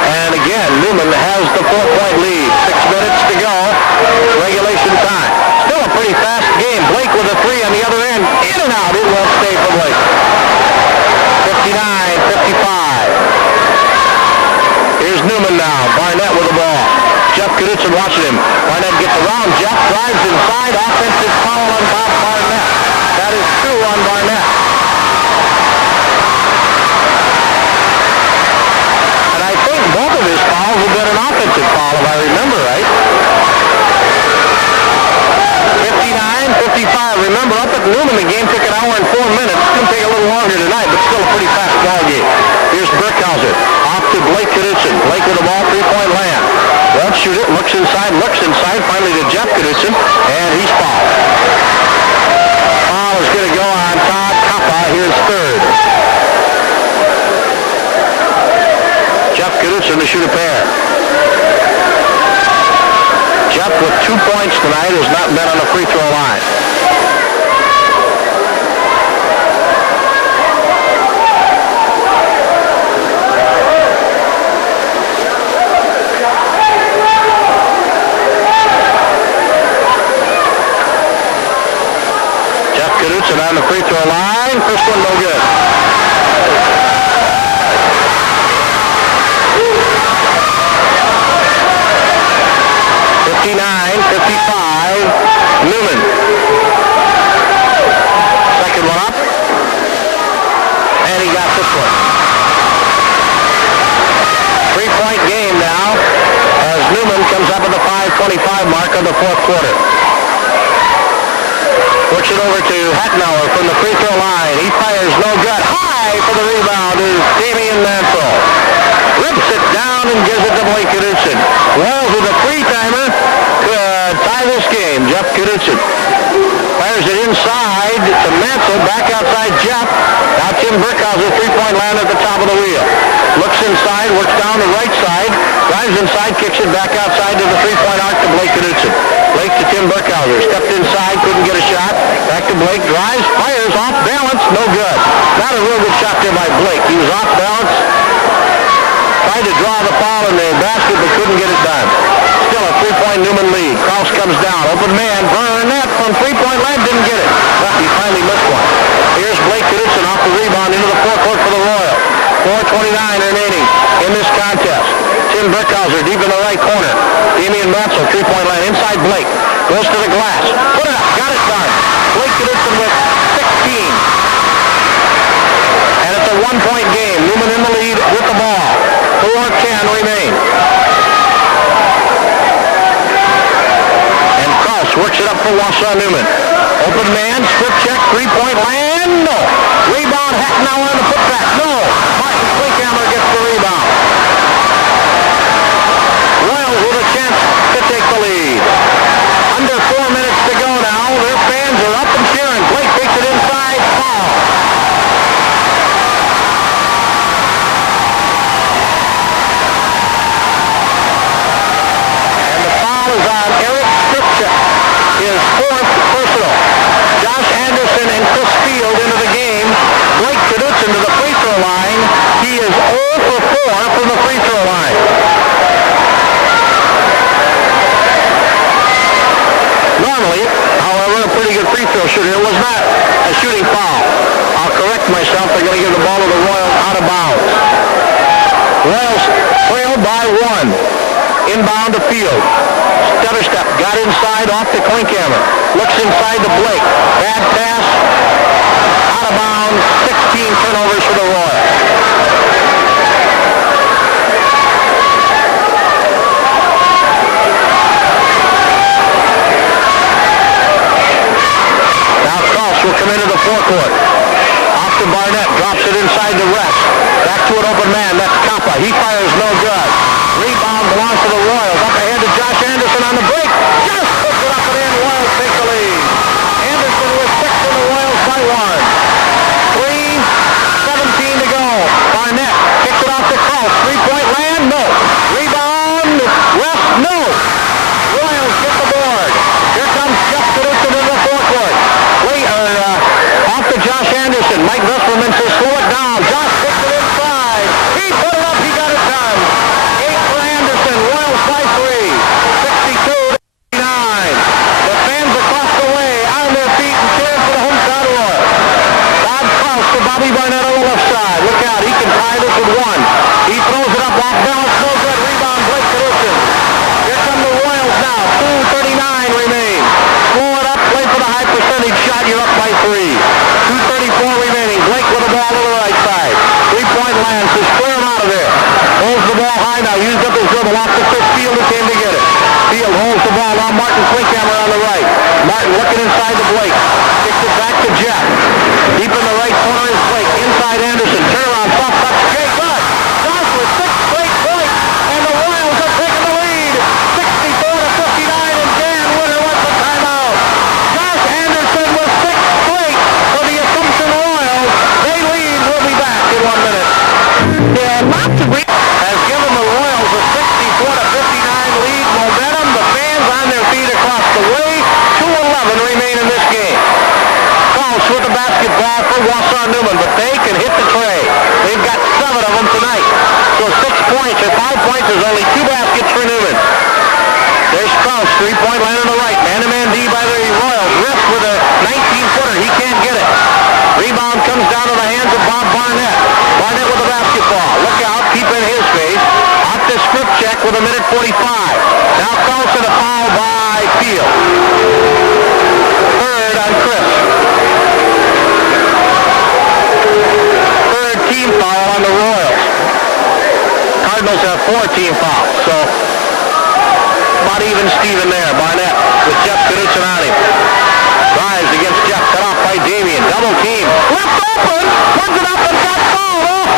And again, Newman has the 4-point lead. 6 minutes to go. Regulation time. Still a pretty fast game. Blake with a 3 on the other end. In and out. It won't stay for Blake. 59-55. Here's Newman now. Barnett with the ball. Jeff Knudsen watching him. Barnett gets around. Jeff drives inside. Offensive foul on Bob Barnett. That is 2 on Barnett. Both of his fouls have been an offensive foul, if I remember right. 59-55. Remember, up at Newman, the game took an hour and 4 minutes. It's going to take a little longer tonight, but still a pretty fast ball game. Here's Brickhauser. Off to Blake Knudsen. Blake with the ball, 3-point land. Won't shoot it. Looks inside. Finally to Jeff Knudsen, and he's fouled. Foul is going to go on Todd Kappa, his third. to shoot a pair. Jeff with 2 points tonight has not been on the free throw line. Jeff Knudsen on the free throw line. First one no good. Newman. Second one up. And he got this one. 3-point game now as Newman comes up at the 5:25 mark of the fourth quarter. Works it over to Hattenauer from the free throw line. He fires no good. High for the rebound is Damian Mansell. Rips it down and gives it to Blake Knudsen. Wells with a three-timer to tie this game. Jeff Knudsen fires it inside to Mansell. Back outside Jeff. Now Tim Burkhauser, three-point land at the top of the wheel. Looks inside, works down the right side. Drives inside, kicks it back outside to the three-point arc to Blake Knudsen. Blake to Tim Burkhauser. Stepped inside, couldn't get a shot. Back to Blake, drives, fires, off balance, no good. Not a real good shot there by Blake. He was off balance. Tried to draw the foul in the basket, but couldn't get it done. Still a three-point Newman lead. Kraus comes down. Open man. Burnett from three-point line. Didn't get it. But he finally missed one. Here's Blake Knudsen off the rebound into the forecourt for the Royals. 4:29 remaining in this contest. Tim Burkhauser deep in the right corner. Damian Mansell, three-point line. Inside Blake. Goes to the glass. Put it up. Got it done. Blake Knudsen with 16. And it's a one-point game. Newman in the lead with the ball. 4:10 remain. And Kraus works it up for Wausau Newman. Open man, strip check, three-point land, no. Rebound, Hattenauer on the putback, no. Martin Klinkhammer gets the rebound. Royals with a chance to take the lead. Under 4 minutes to go now. Their fans are up and cheering. Blake takes it inside, foul. Is on Eric Stripchek, his fourth personal. Josh Anderson and Chris Field into the game. Blake Knudsen to the free throw line. He is 0 for 4 from the free throw line. Normally, however, a pretty good free throw shooter. It was not a shooting foul. I'll correct myself. They're going to give the ball to the Royals out of bounds. Royals trail by 1. Inbound to Field. Stutter step, got inside off to Klinkhammer. Looks inside to Blake. Bad pass. Out of bounds. 16 turnovers for the Royals. Now Kraus will come into the forecourt. Off to Barnett. Drops it inside the rest. Back to an open man. That's Kappa. He fires no good. Rebound belongs to the Royals. Up ahead to Josh Anderson on the break. Just puts it up and in. Royals take the lead. Anderson with 6 and the Royals by 1. 3:17 to go. Barnett kicks it off to Kraus. Three-point land, no. Rebound, rest, no. Royals get the board. Here comes Jeff Knudsen in the forecourt. Off to Josh Anderson. Mike Vesperman says slow it down. Josh kicks it inside. He put it up. He got it done. 8 for Anderson. Royals by 3. 62-59. The fans across the way on their feet and cheering for the hometown Royals. Bob Kraus to Bobby Barnett on the left side. Look out. He can tie this with 1. He throws it up off balance. No good. Rebound. Blake Knudsen. Here come the Royals now. 2:39 remain. Slow it up. Play for the high percentage shot. You're up by 3. 2:34 remaining. Blake with the ball to the right side. Three-point land. So square him out of there. Holds the ball high now. Used up his dribble. Off to Chris Field who came to get it. Field holds the ball. Now Martin Klinkhammer on the right. Martin looking inside to Blake. Kicks it back to Jeff. Deep in the right corner is Blake. Inside Anderson. Turnaround. Soft touch. Jay good. Josh with 6 straight points. And the Royals Newman, but they can hit the tray. They've got 7 of them tonight. So 6 points or 5 points is only 2 baskets for Newman. There's Strauss, 3-point line on the right. Man-to-man D by the Royals. Wrist with a 19-footer. He can't get it. Rebound comes down to the hands of Bob Barnett. Barnett with the basketball. Look out. Keep in his face. Off the script check with a minute 45. Now Carlson, a foul by Field. Third on Chris. Third team foul on the Royals. Cardinals have 4 team fouls. So about even Steven there. Barnett with Jeff Knudsen on him. Drives against Jeff. Cut off by Damian. Double team. Left open. Runs it up and got fouled. Oh,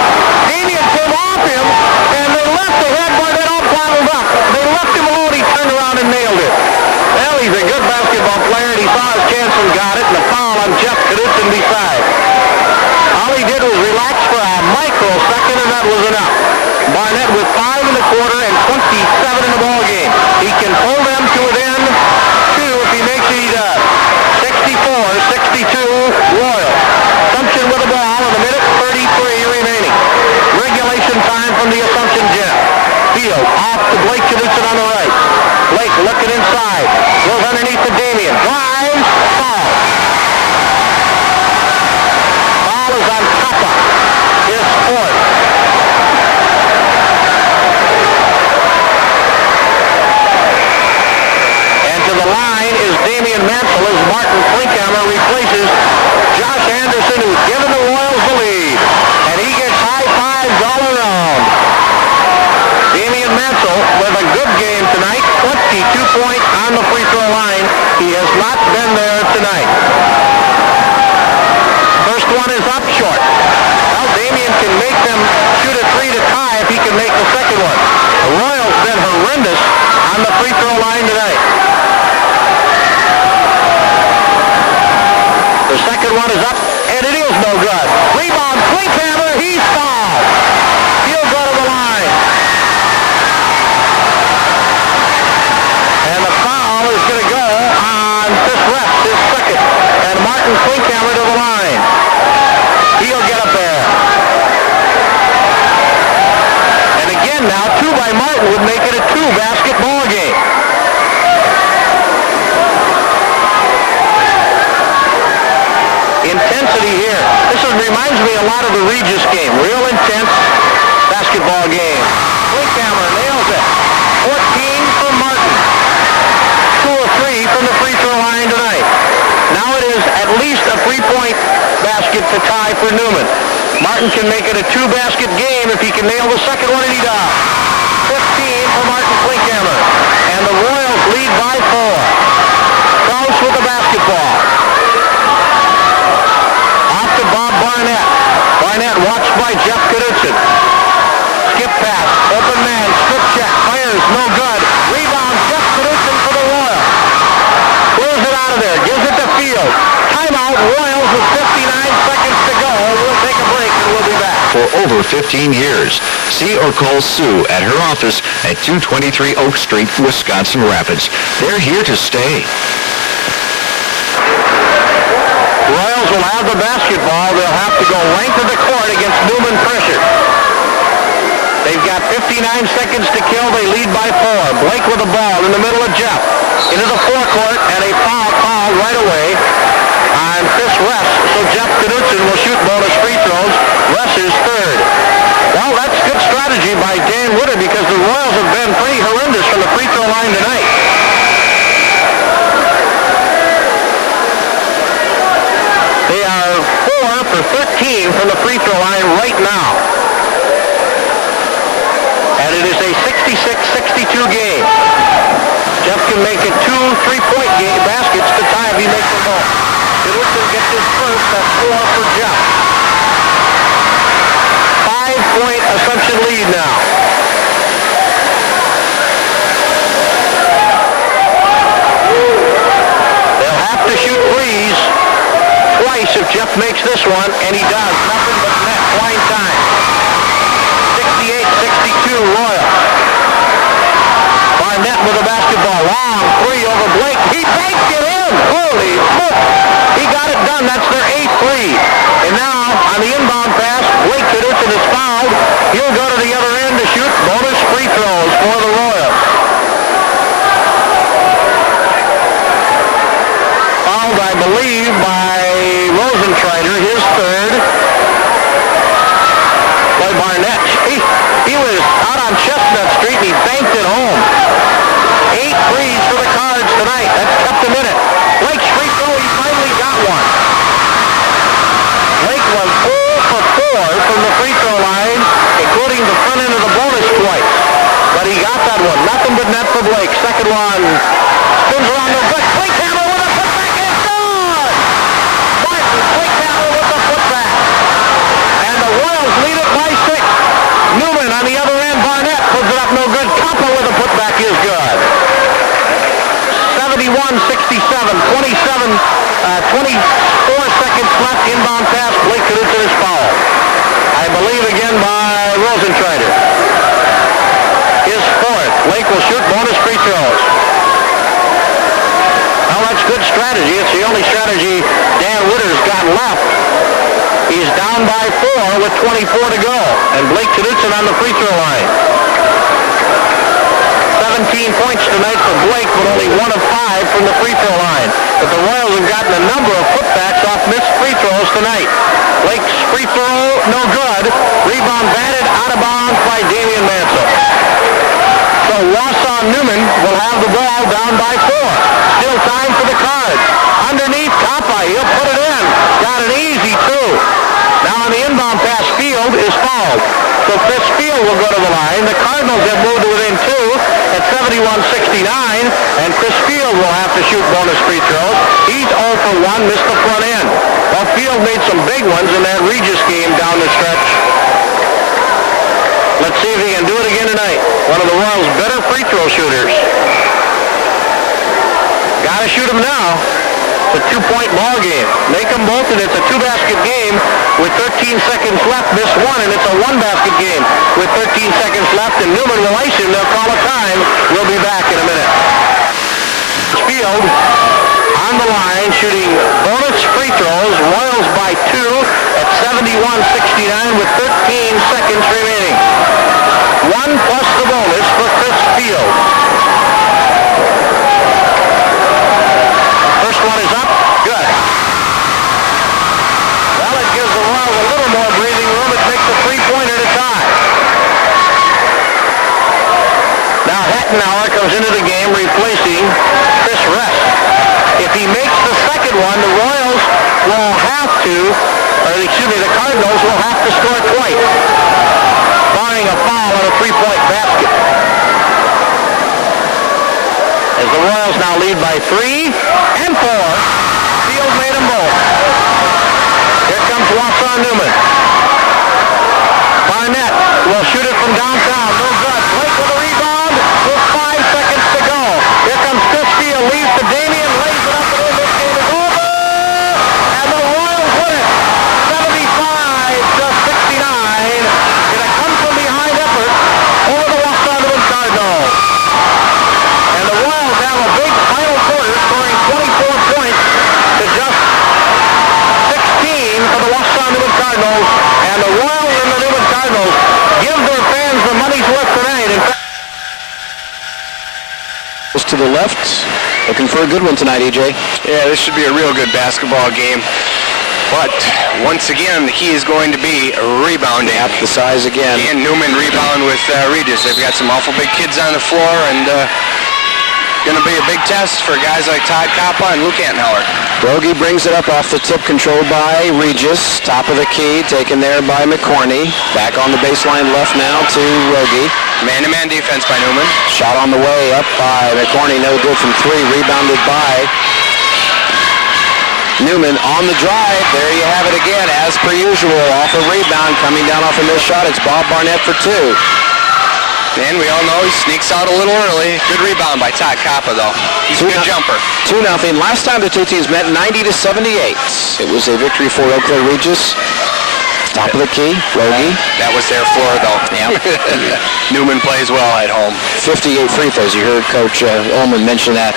Damian came off him. And they left the head. Barnett all bottled up. They left him alone. He turned around and nailed it. Well, he's a good basketball player. And he saw his chance and got it. And a foul on Jeff Knudsen beside. All he did was relax for a microsecond, and that was enough. Barnett with 5 in the quarter and 27 in the ball game. He can pull them to within 2 if he makes it, he does. 64-62 Royals. Assumption with the ball with a minute 33 remaining. Regulation time from the Assumption gym. Field off to Blake Knudsen on the right. Blake looking inside. Goes underneath to Damian. Drives. Foul. Foul is on Kappa. His 4th. The line is Damian Mansell as Martin Klinkhammer replaces Josh Anderson, who's given the Royals the lead. And he gets high fives all around. Damian Mansell with a good game tonight. 22 points on the free throw line. He has not been there tonight. First one is up short. Well, Damian can make them shoot a 3 to tie if he can make the second one. The Royals been horrendous on the free throw line tonight. The second one is up, and it is no good. Rebound, Klinkhammer, he's fouled. He'll go to the line. And the foul is going to go on Chris Reps, his second. And Martin Klinkhammer to the line. He'll get up there. And again now, 2 by Martin would make it a 2-basket ball game. Intensity here. This reminds me a lot of the Regis game. Real intense basketball game. Klinkhammer nails it. 14 from Martin. 2 of 3 from the free throw line tonight. Now it is at least a 3-point basket to tie for Newman. Martin can make it a 2-basket game if he can nail the second one, and he does. 15 for Martin Klinkhammer. And the Royals lead by 4. Strauss with the basketball. Bob Barnett. Barnett watched by Jeff Knudsen. Skip pass. Open man. Strip check. Fires. No good. Rebound. Jeff Knudsen for the Royals. Clears it out of there. Gives it to Field. Timeout. Royals with 59 seconds to go. We'll take a break and we'll be back. For over 15 years, see or call Sue at her office at 223 Oak Street, Wisconsin Rapids. They're here to stay. Royals will have the basketball. They'll have to go length of the court against Newman pressure. They've got 59 seconds to kill. They lead by 4. Blake with the ball in the middle of Jeff. Into the forecourt, and a foul right away on Chris Russ. So Jeff Knudsen will shoot bonus free throws. Russ is third. Well, that's good strategy by Dan Woodard because the Royals have been pretty horrendous from the free throw line tonight. They are 4 for 13 from the free throw line right now. And it is a 66-62 game. Jeff can make it 2 3-point baskets to tie if he makes them both. Knudsen gets his first. That's 4 for Jeff. 5-point Assumption lead now. They'll have to shoot threes twice if Jeff makes this one, and he does. Nothing but net. Flying time. 68-62 Royals. Barnett with the basketball. Long 3 over Blake. He banked it in. Holy smoke. He got got it done. That's their 8th lead. And now, on the inbound pass, Blake Knudsen is fouled. He'll go to the other end to shoot bonus free throws for the Royals. Fouled, I believe, by Rosentreider, his third. By Barnett. He was out on Chestnut Street and he banked it home. 8 threes for the Cards tonight. That's kept him in it. Blake's free throw, he finally got one. Blake was 0 for 4 from the free throw line, including the front end of the bonus twice. But he got that one. Nothing but net for Blake. Second one spins around the foot. Blake Hammer with a putback is good! Martin, Blake Hammer with the putback. And the Royals lead it by 6. Newman on the other end. Barnett puts it up no good. Kappa with a putback is good. 71-67. 24 seconds left. Inbound pass. Blake Knudsen is fouled. I believe again by Rosentreider. His 4th. Blake will shoot bonus free throws. Well, that's good strategy. It's the only strategy Dan Witter's got left. He's down by 4 with 24 to go. And Blake Knudsen on the free throw line. 17 points tonight for Blake, but only 1 of 5 from the free throw line. But the Royals have gotten a number of putbacks off missed free throws tonight. Blake's free throw, no good. Rebound batted out of bounds by Damian Mansell. So Wausau Newman will have the ball down by 4. Still time for the Cards. Underneath Kappa, he'll put it in. Got an easy 2. Now on the inbound pass, Field is fouled. So Chris Field will go to the line. The Cardinals have moved to within 2 at 71-69, and Chris Field will have to shoot bonus free throws. He's 0 for 1, missed the front end. Well, Field made some big ones in that Regis game down the stretch. Let's see if he can do it again tonight. One of the Royals' better free throw shooters. Gotta shoot him now. It's a 2-point ball game. Make them both, and it's a 2-basket game with 13 seconds left. Miss 1, and it's a 1-basket game with 13 seconds left. And Newman will ice him. They'll call a time. We'll be back in a minute. Field on the line, shooting bonus free throws. Royals by 2 at 71-69 with 13 seconds remaining. 1 plus the bonus for Chris Field. First one is up. Good. Well, it gives the Royals a little more breathing room. It makes a 3-pointer to tie. Now Hettenauer comes into the game replacing Chris Rest. If he makes the second one, the Royals will have to, the Cardinals will have to score twice, barring a foul on a 3-point basket. As the Royals now lead by 3 and 4. Field made them both. Here comes Wausau Newman. Barnett will shoot it from downtown. No good. Blake with a rebound with 5 seconds to go. Here comes Chris Field. Leaves to Damian. Lays it up and in. This game is over. And the Royals win it. 75-69. In a come-from-behind effort over the Wausau Newman Cardinals. And the Royals have a big final quarter, scoring 24 points to just 16 for the Wausau Newman Cardinals. And the Royals and the Newman Cardinals give their fans the money's worth tonight. In fact, to the left, looking for a good one tonight, EJ. Yeah, this should be a real good basketball game. But once again, the key is going to be rebounding. At the size again. And Newman rebound with Regis. They've got some awful big kids on the floor, and going to be a big test for guys like Todd Kappa and Luke Hettenauer. Rogie brings it up off the tip, controlled by Regis. Top of the key, taken there by McCorney. Back on the baseline left now to Rogie. Man-to-man defense by Newman. Shot on the way up by McCorney, no good from 3. Rebounded by Newman on the drive. There you have it again, as per usual. Off a rebound, coming down off a missed shot. It's Bob Barnett for 2. And we all know he sneaks out a little early. Good rebound by Todd Kappa, though. He's a good jumper. 2-0. Last time the two teams met, 90-78. It was a victory for Eau Claire Regis. Top of the key, Rogie. That was their floor, though. Yeah. Newman plays well at home. 58 free throws. You heard Coach Ullman mention that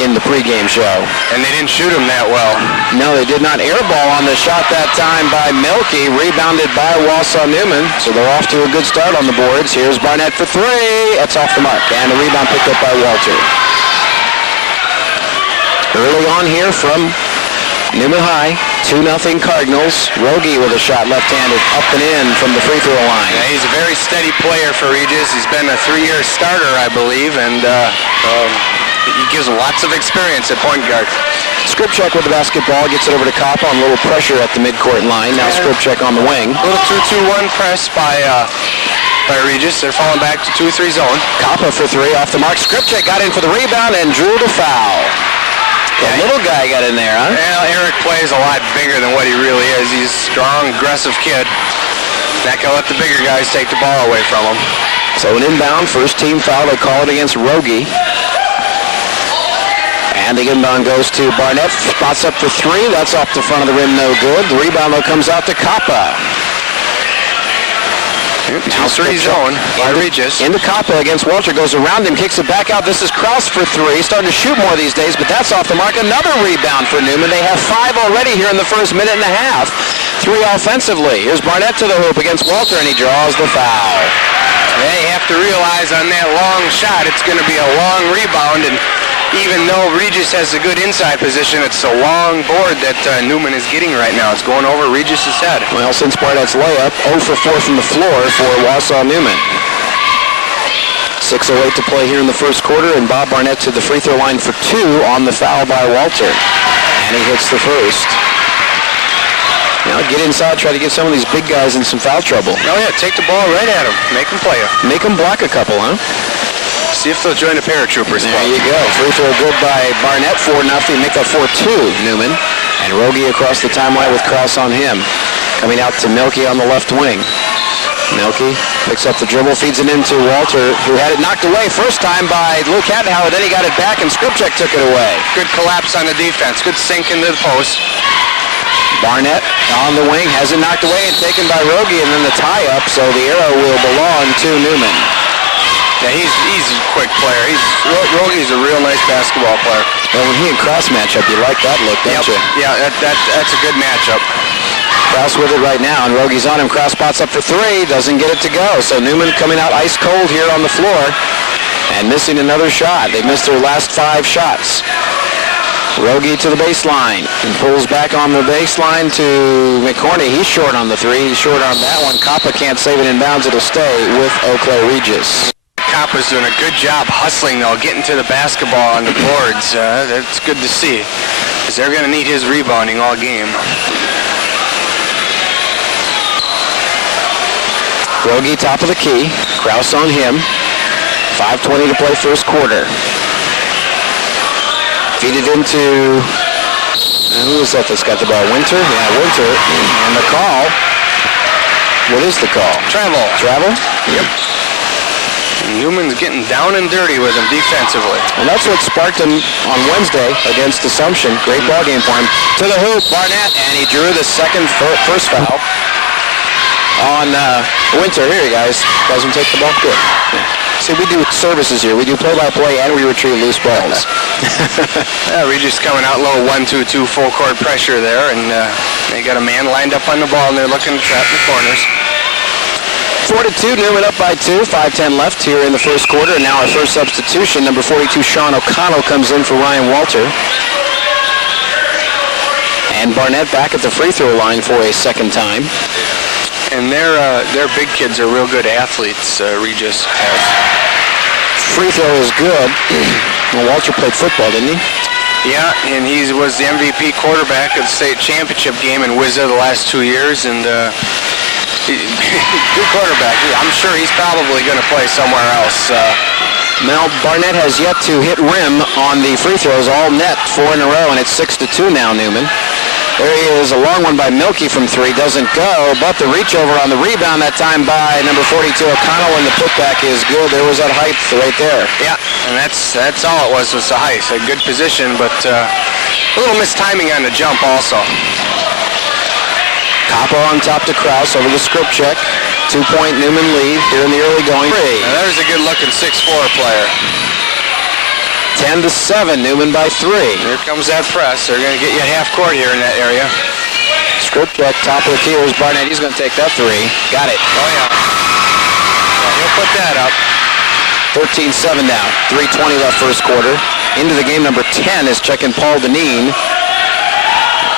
in the pregame show. And they didn't shoot him that well. No, they did not. Air ball on the shot that time by Milky, rebounded by Wausau Newman. So they're off to a good start on the boards. Here's Barnett for three. That's off the mark. And a rebound picked up by Walter. Early on here from Newman High, 2-0 Cardinals. Rogie with a shot left-handed up and in from the free throw line. Yeah, he's a very steady player for Regis. He's been a 3-year starter, I believe, and he gives lots of experience at point guard. Skripchak with the basketball, gets it over to Koppa on a little pressure at the midcourt line. Now Skripchak on the wing. A little 2-2-1 press by Regis. They're falling back to 2-3 zone. Koppa for three off the mark. Skripchak got in for the rebound and drew the foul. The little guy got in there, huh? Well, Eric plays a lot bigger than what he really is. He's a strong, aggressive kid. That can let the bigger guys take the ball away from him. So an inbound, first team foul. They call it against Rogie. And the inbound goes to Barnett. Spots up for three. That's off the front of the rim, no good. The rebound, though, comes out to Koppa. 2-3 zone by Regis. Into Koppa against Walter. Goes around him, kicks it back out. This is Kraus for three. Starting to shoot more these days, but that's off the mark. Another rebound for Newman. They have 5 already here in the first minute and a half. 3 offensively. Here's Barnett to the hoop against Walter, and he draws the foul. They have to realize on that long shot, it's going to be a long rebound, and even though Regis has a good inside position, it's a long board that Newman is getting right now. It's going over Regis' head. Well, since Barnett's layup, 0 for 4 from the floor for Wausau Newman. 6:08 to play here in the first quarter, and Bob Barnett to the free throw line for 2 on the foul by Walter. And he hits the first. Now get inside, try to get some of these big guys in some foul trouble. Oh yeah, take the ball right at him. Make him play it. Make them block a couple, huh? See if they'll join the paratroopers. There you go. Free throw good by Barnett, 4-0. Make that 4-2, Newman. And Rogie across the timeline with Kraus on him. Coming out to Milky on the left wing. Milky picks up the dribble, feeds it into Walter, who had it knocked away first time by Luke Hattenhauer. Then he got it back, and Skripchak took it away. Good collapse on the defense. Good sink into the post. Barnett on the wing, has it knocked away and taken by Rogie, and then the tie-up, so the arrow will belong to Newman. Yeah, he's a quick player. Rogie's a real nice basketball player. Well, when he and Kraus match up, you like that look, don't you? Yeah, that's a good matchup. Kraus with it right now, and Rogie's on him. Kraus spots up for three, doesn't get it to go. So Newman coming out ice cold here on the floor and missing another shot. They missed their last 5 shots. Rogie to the baseline and pulls back on the baseline to McCorney. He's short on the 3. He's short on that one. Koppa can't save it in bounds. It'll stay with Eau Claire Regis. Koppa's doing a good job hustling, though, getting to the basketball on the boards. That's good to see, because they're going to need his rebounding all game. Rogie top of the key. Kraus on him. 5:20 to play first quarter. Feed it into, who is that that's got the ball? Winter? Yeah, Winter. And the call. What is the call? Travel. Travel? Yep. Newman's getting down and dirty with him defensively. And that's what sparked him on Wednesday against Assumption. Great ball game for him. To the hoop, Barnett, and he drew the first foul on Winter. Here, you guys. Doesn't take the ball. Good. See, we do services here. We do play-by-play, and we retrieve loose balls. Yeah, Regis coming out low, 1-2-2 full court pressure there, and they got a man lined up on the ball, and they're looking to trap the corners. 4-2, Newman up by 2, 5:10 left here in the first quarter. And now our first substitution, number 42, Sean O'Connell, comes in for Ryan Walter. And Barnett back at the free throw line for a second time. And their big kids are real good athletes, Regis has. Free throw is good. Well, Walter played football, didn't he? Yeah, and he was the MVP quarterback of the state championship game in WISA the last 2 years, and good quarterback. I'm sure he's probably going to play somewhere else. Now, Barnett has yet to hit rim on the free throws, all net 4 in a row, and it's 6-2 now, Newman. There he is, a long one by Milky from 3, doesn't go, but the reach over on the rebound that time by number 42, O'Connell, and the putback is good. There was that height right there. Yeah, and that's all it was the height. A good position, but a little mistiming on the jump also. Koppa on top to Kraus over the Skripchak. 2-point Newman lead here in the early going. Now there's a good-looking 6'4" player. 10-7, Newman by 3. Here comes that press. They're going to get you half court here in that area. Skripczak, top of the key. Here's Barnett. He's going to take that 3. Got it. Oh, yeah. He'll put that up. 13-7 now. 3:20 left first quarter. Into the game, number 10 is checking Paul Deneen.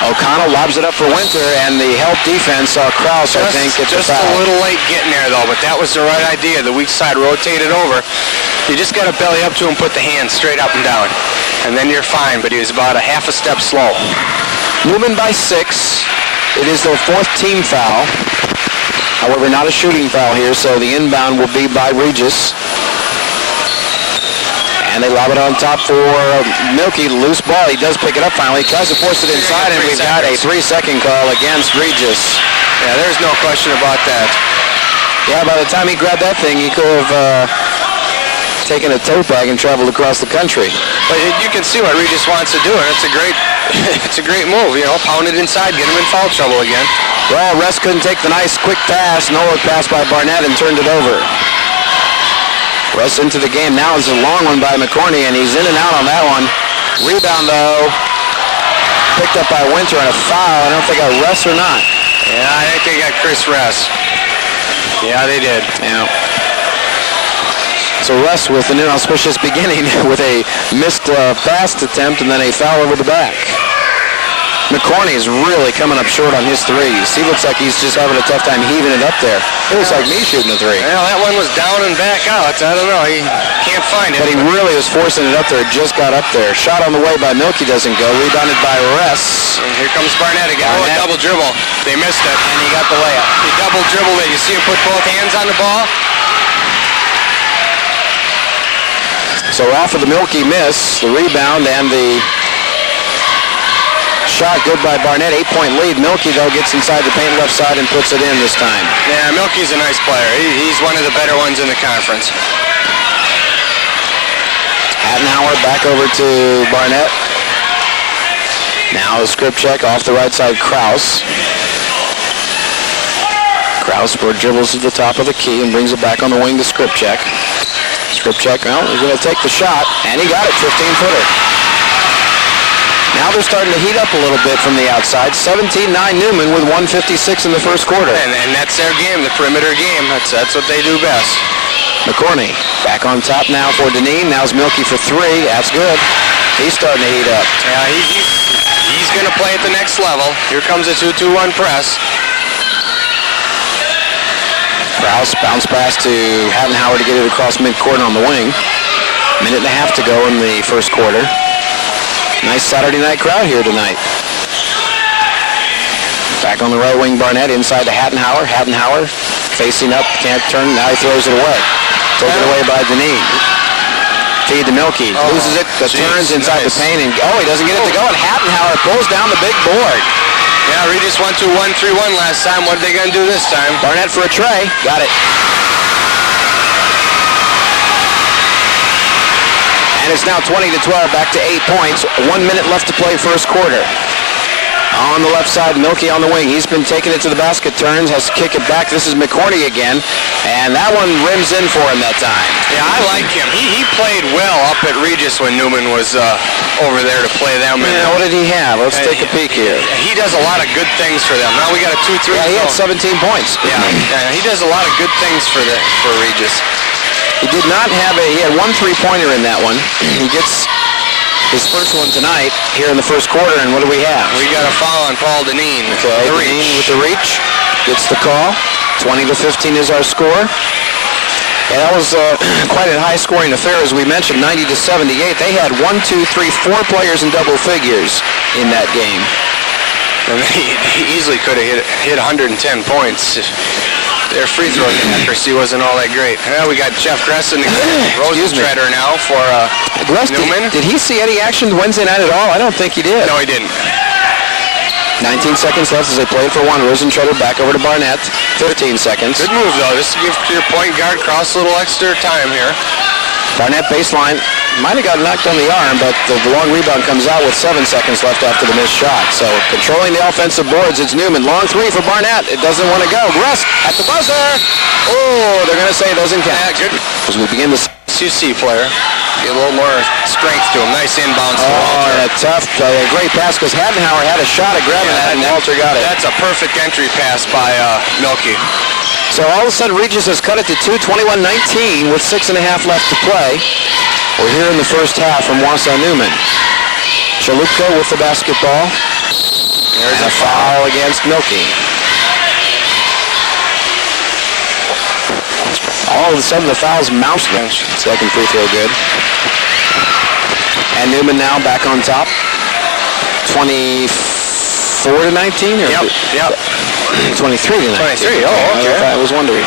O'Connell lobs it up for Winter, and the help defense saw Krause, I think, get just the foul. a little late getting there, though, but that was the right idea. The weak side rotated over. You just got to belly up to him, put the hands straight up and down, and then you're fine, but he was about a half a step slow. Newman by 6. It is their 4th team foul. However, not a shooting foul here, so the inbound will be by Regis. And they lob it on top for Milky. Loose ball. He does pick it up finally. He tries to force it inside, and we've got a 3-second call against Regis. Yeah, there's no question about that. Yeah, by the time he grabbed that thing, he could have taken a tote bag and traveled across the country. But you can see what Regis wants to do, and it's a great move. You know, pound it inside, get him in foul trouble again. Well, Russ couldn't take the nice quick pass. No-look pass by Barnett and turned it over. Russ into the game now. It's a long one by McCorney, and he's in and out on that one. Rebound, though, picked up by Winter and a foul. I don't know if they got Russ or not. Yeah, I think they got Chris Russ. Yeah, they did. Yeah. So Russ with an inauspicious beginning with a missed pass attempt and then a foul over the back. McCorney is really coming up short on his threes. He looks like he's just having a tough time heaving it up there. It looks like me shooting a 3. Well, that one was down and back out. I don't know. He can't find it. But he really was forcing it up there. It just got up there. Shot on the way by Milky doesn't go. Rebounded by Russ. And here comes Barnett again. Barnett. Oh, double dribble. They missed it. And he got the layup. He double dribbled it. You see him put both hands on the ball? So off of the Milky miss, the rebound and the shot good by Barnett. 8-point lead. Milky, though, gets inside the paint left side and puts it in this time. Yeah, Milky's a nice player. He's one of the better ones in the conference. Hattenhauer back over to Barnett. Now the Skripczak off the right side, Krause. Krause dribbles to the top of the key and brings it back on the wing to Skripczak. Skripczak, well, he's going to take the shot, and he got it, 15-footer. Now they're starting to heat up a little bit from the outside. 17-9 Newman with 1:56 in the first quarter. And that's their game, the perimeter game. That's what they do best. McCorney back on top now for Deneen. Now's Milky for 3. That's good. He's starting to heat up. Yeah, he's going to play at the next level. Here comes a 2-2-1 press. Krause bounce pass to Hattenhauer to get it across midcourt on the wing. Minute and a half to go in the first quarter. Nice Saturday night crowd here tonight. Back on the right wing, Barnett inside to Hattenhauer. Hattenhauer facing up, can't turn, now he throws it away. Taken away by Deneen. Feed to Milky, loses it, turns inside the paint, and he doesn't get it to go, and Hattenhauer pulls down the big board. Yeah, Regis 1-2-1-3-1 last time. What are they going to do this time? Barnett for a tray. Got it. And it's now 20-12, back to 8 points. 1 minute left to play first quarter. On the left side, Milky on the wing. He's been taking it to the basket, turns, has to kick it back. This is McCorney again, and that one rims in for him that time. Yeah, I like him. He played well up at Regis when Newman was over there to play them. Yeah, what did he have? Let's take a peek here. He does a lot of good things for them. Now we got a 2-3. Yeah, he had 17 points. Yeah, he does a lot of good things for Regis. He did not have he had 1 3-pointer in that one. He gets his first one tonight here in the first quarter, and what do we have? We got a foul on Paul Deneen. Okay, Deneen with the reach. Gets the call. 20-15 is our score. And that was quite a high-scoring affair, as we mentioned, 90-78. They had 1, 2, 3, 4 players in double figures in that game. And he easily could have hit 110 points. Their free throw accuracy wasn't all that great. Well, we got Jeff Gresson, Rosentreader now for Newman. Did he see any action Wednesday night at all? I don't think he did. No, he didn't. 19 seconds left as they play for 1. Rosentreader back over to Barnett. 15 seconds. Good move, though. Just to give your point guard Krause a little extra time here. Barnett baseline. Might have got knocked on the arm, but the long rebound comes out with 7 seconds left after the missed shot. So controlling the offensive boards, it's Newman. Long 3 for Barnett. It doesn't want to go. Gress at the buzzer. Oh, they're going to say it doesn't count. Yeah, good. As we begin the CC player. Get a little more strength to him. Nice inbounds to Walter. And a tough play. A great pass because Hattenhauer had a shot at grabbing that, and Walter got it. That's a perfect entry pass by Milky. So all of a sudden, Regis has cut it to 2, 21-19 with 6.5 left to play. We're here in the first half from Wausau Newman. Chalupka with the basketball. There's a foul against Milky. All of a sudden, the foul's moused. Second free throw good. And Newman now back on top. 24-19? Yep. 23-19. 23, okay. I was wondering.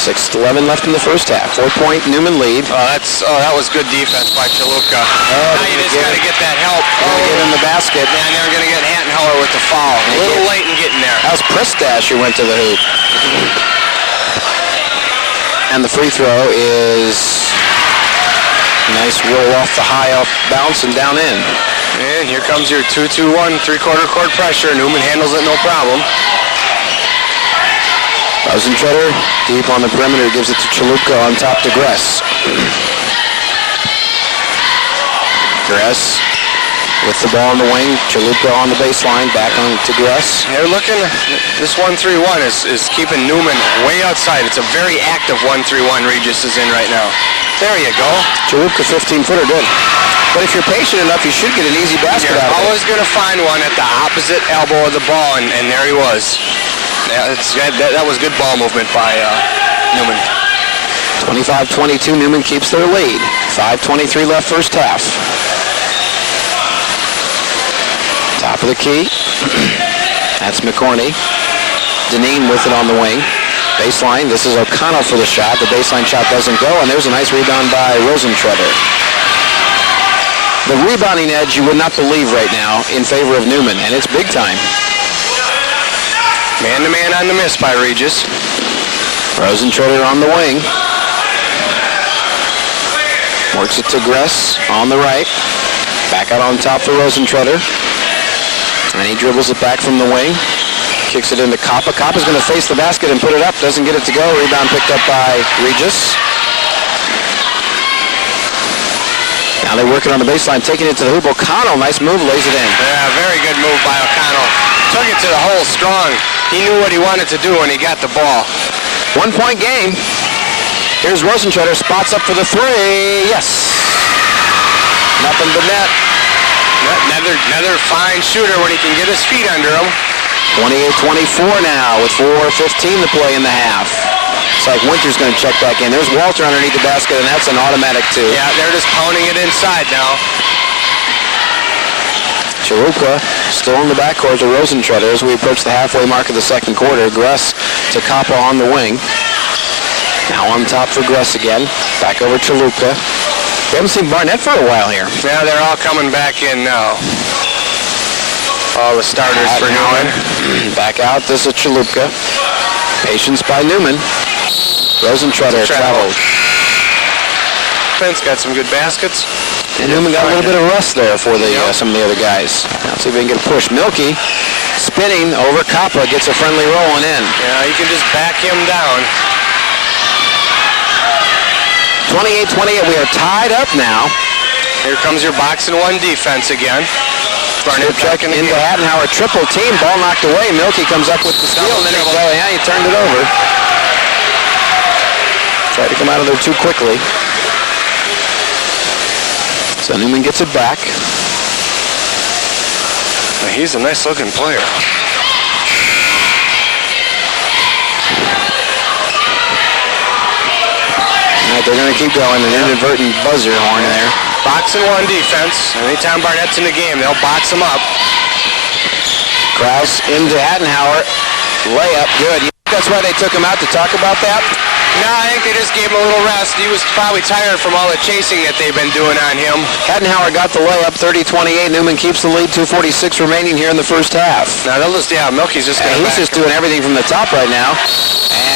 6:11 left in the first half. 4-point Newman lead. That was good defense by Chalupka. Now you just got to get that help. Get in the basket. And they're going to get Hattenhauer with the foul. A little late in getting there. That was Pristash who went to the hoop. And the free throw is nice roll off the high up bounce and down in. And here comes your 2-2-1 3/4 court pressure. Newman handles it no problem. Rosentreter deep on the perimeter, gives it to Chalupka on top to Gress. Gress with the ball in the wing. Chalupka on the baseline, back on to Gress. They're looking, this 1-3-1 is keeping Newman way outside. It's a very active 1-3-1 Regis is in right now. There you go. Chalupka 15-footer, good. But if you're patient enough, you should get an easy basket out of it. Always going to find one at the opposite elbow of the ball, and there he was. That was good ball movement by Newman. 25-22, Newman keeps their lead. 5:23 left first half. Top of the key. That's McCorney. Deneen with it on the wing. Baseline, this is O'Connell for the shot. The baseline shot doesn't go, and there's a nice rebound by Rosentreter. The rebounding edge you would not believe right now in favor of Newman, and it's big time. Man-to-man on the miss by Regis. Rosentreter on the wing. Works it to Gress on the right. Back out on top for Rosentreter. And he dribbles it back from the wing. Kicks it into Kappa. Kappa's going to face the basket and put it up. Doesn't get it to go. Rebound picked up by Regis. Now they're working on the baseline, taking it to the hoop. O'Connell, nice move, lays it in. Yeah, very good move by O'Connell. Took it to the hole strong. He knew what he wanted to do when he got the ball. 1-point game. Here's Rosentreter, spots up for the three. Yes. Nothing but net. Another fine shooter when he can get his feet under him. 28-24 now with 4:15 to play in the half. It's like Winter's going to check back in. There's Walter underneath the basket, and that's an automatic two. Yeah, they're just pounding it inside now. Chalupka still in the backcourt to Rosentreter as we approach the halfway mark of the second quarter. Gress to Kappa on the wing. Now on top for Gress again. Back over Chalupka. We haven't seen Barnett for a while here. Yeah, they're all coming back in now. All the starters for Newman. Back out, this is Chalupka. Patience by Newman. Rosentreter traveled. Vince got some good baskets. And Newman got a little bit of rust there for some of the other guys. Now see if we can get a push. Milky spinning over Kappa, gets a friendly roll and in. Yeah, you can just back him down. 28-28, we are tied up now. Here comes your box and one defense again. Barnett back into Hattenhauer, triple team, ball knocked away. Milky comes up with the steal, and then he turned it over. Tried to come out of there too quickly. So Newman gets it back. He's a nice-looking player. All right, they're going to keep going. An inadvertent buzzer horn there. Box and one defense. Anytime Barnett's in the game, they'll box him up. Krause into Hattenhauer. Layup, good. You think that's why they took him out to talk about that? No, I think they just gave him a little rest. He was probably tired from all the chasing that they've been doing on him. Hattenhauer got the layup, 30-28. Newman keeps the lead, 2:46 remaining here in the first half. Now they'll just, Milky's just going to he's just doing everything from the top right now.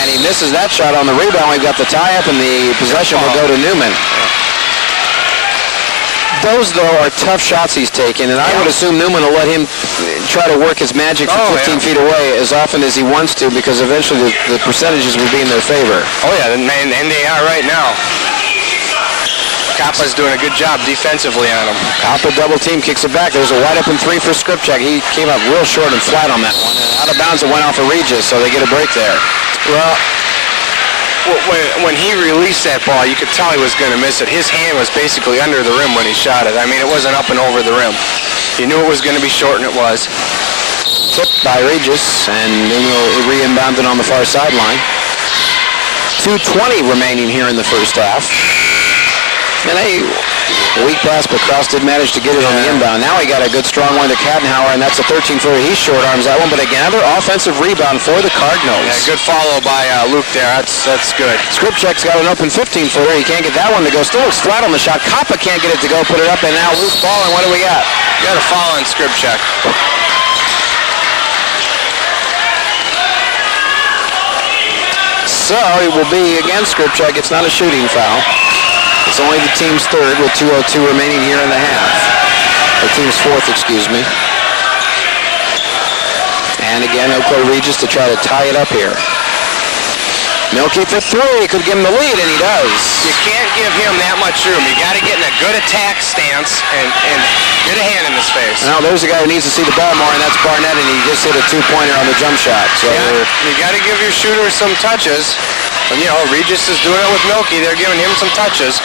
And he misses that shot on the rebound. We've got the tie-up, and the possession will go to Newman. Those, though, are tough shots he's taking, and I would assume Newman will let him try to work his magic from 15 feet away as often as he wants to, because eventually the percentages will be in their favor. Oh, yeah, and they are right now. Kappa's doing a good job defensively on him. Kappa double team, kicks it back. There's a wide open three for Skripchak. He came up real short and flat on that one. And out of bounds, it went off of Regis, so they get a break there. Well, when he released that ball, you could tell he was going to miss it. His hand was basically under the rim when he shot it. I mean, it wasn't up and over the rim. He knew it was going to be short, and it was. Tipped by Regis, and then re-inbounded on the far sideline. 2:20 remaining here in the first half. And a weak pass, but Krause did manage to get it on the inbound. Now he got a good strong one to Kattenhauer, and that's a 13-footer. He short arms that one, but again, another offensive rebound for the Cardinals. Yeah, good follow by Luke there. That's good. Skripchak's got an open 15-footer. He can't get that one to go. Still looks flat on the shot. Kappa can't get it to go. Put it up, and now loose ball, and what do we got? You got a foul on Skripchak. So it will be against Skripchak. It's not a shooting foul. It's only the team's third with 2:02 remaining here in the half. The team's fourth, excuse me. And again, Oakland Regis to try to tie it up here. Milky for three. Could give him the lead, and he does. You can't give him that much room. You got to get in a good attack stance and get a hand in his face. Now there's a guy who needs to see the ball more, and that's Barnett, and he just hit a two-pointer on the jump shot. So you got to give your shooter some touches. And, you know, Regis is doing it with Milky. They're giving him some touches.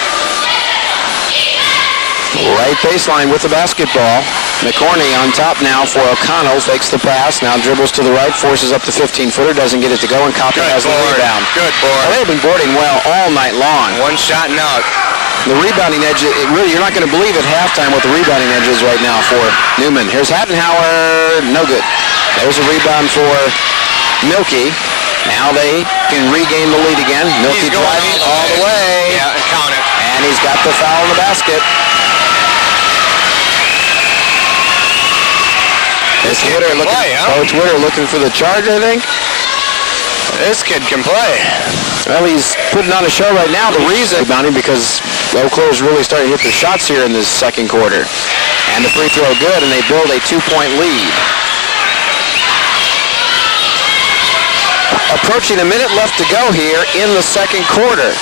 Right baseline with the basketball. McCorney on top now for O'Connell. Fakes the pass. Now dribbles to the right. Forces up the 15-footer. Doesn't get it to go. And Kappa has the rebound. Good board. They've been boarding well all night long. One shot and out. The rebounding edge, you're not going to believe at halftime what the rebounding edge is right now for Newman. Here's Hattenhauer. No good. There's a rebound for Milky. Now they can regain the lead again. Milky driving all the way. Yeah, and count it. And he's got the foul in the basket. Coach Witter looking for the charge, I think. This kid can play. Well, he's putting on a show right now. The reason rebounding because Eau Claire is really starting to hit the shots here in this second quarter. And the free throw good, and they build a 2-point lead. Approaching a minute left to go here in the second quarter.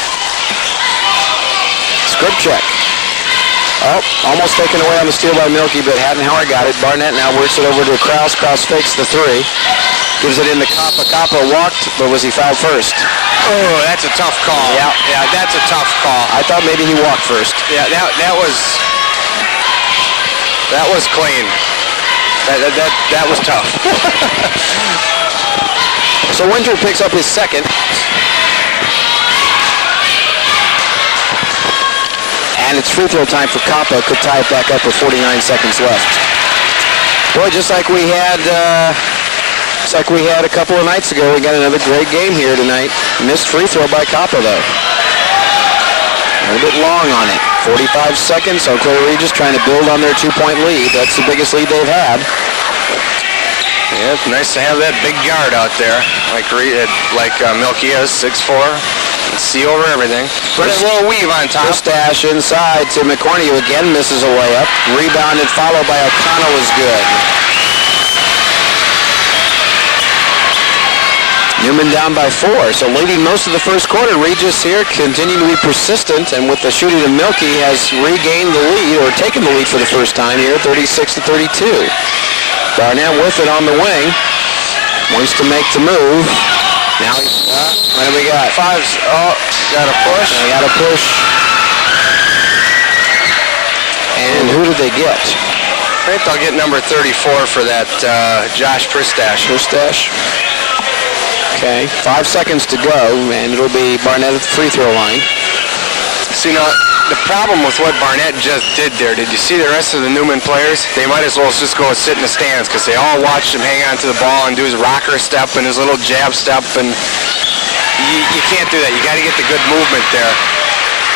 Skripchak. Oh, almost taken away on the steal by Milky, but Hattenhauer got it. Barnett now works it over to Krause. Krause fakes the three. Gives it in to Kappa. Kappa walked, but was he fouled first? Oh, that's a tough call. Yeah, that's a tough call. I thought maybe he walked first. Yeah, that was clean. That was tough. So Winter picks up his second. And it's free throw time for Kappa. Could tie it back up with 49 seconds left. Boy, just like we had a couple of nights ago, we got another great game here tonight. Missed free throw by Kappa, though. A little bit long on it. 45 seconds. Eau Claire Regis trying to build on their 2-point lead. That's the biggest lead they've had. Yeah, it's nice to have that big guard out there, like Milky is, 6'4". See over everything. Put a little weave on top. Dash inside to McCorney, who again misses a layup. Rebounded, followed by O'Connell is good. Newman down by 4, so leading most of the first quarter. Regis here continuing to be persistent, and with the shooting of Milky has regained the lead, or taken the lead for the first time here, 36-32. Barnett with it on the wing. Wants to make the move. Now he's, what do we got? Fives. Oh, got a push. They got a push. And who did they get? I think they'll get number 34 for that Josh Pristash. Okay, 5 seconds to go, and it'll be Barnett at the free throw line. So, you know, the problem with what Barnett just did there, did you see the rest of the Newman players? They might as well just go and sit in the stands because they all watched him hang on to the ball and do his rocker step and his little jab step, and you can't do that. You got to get the good movement there.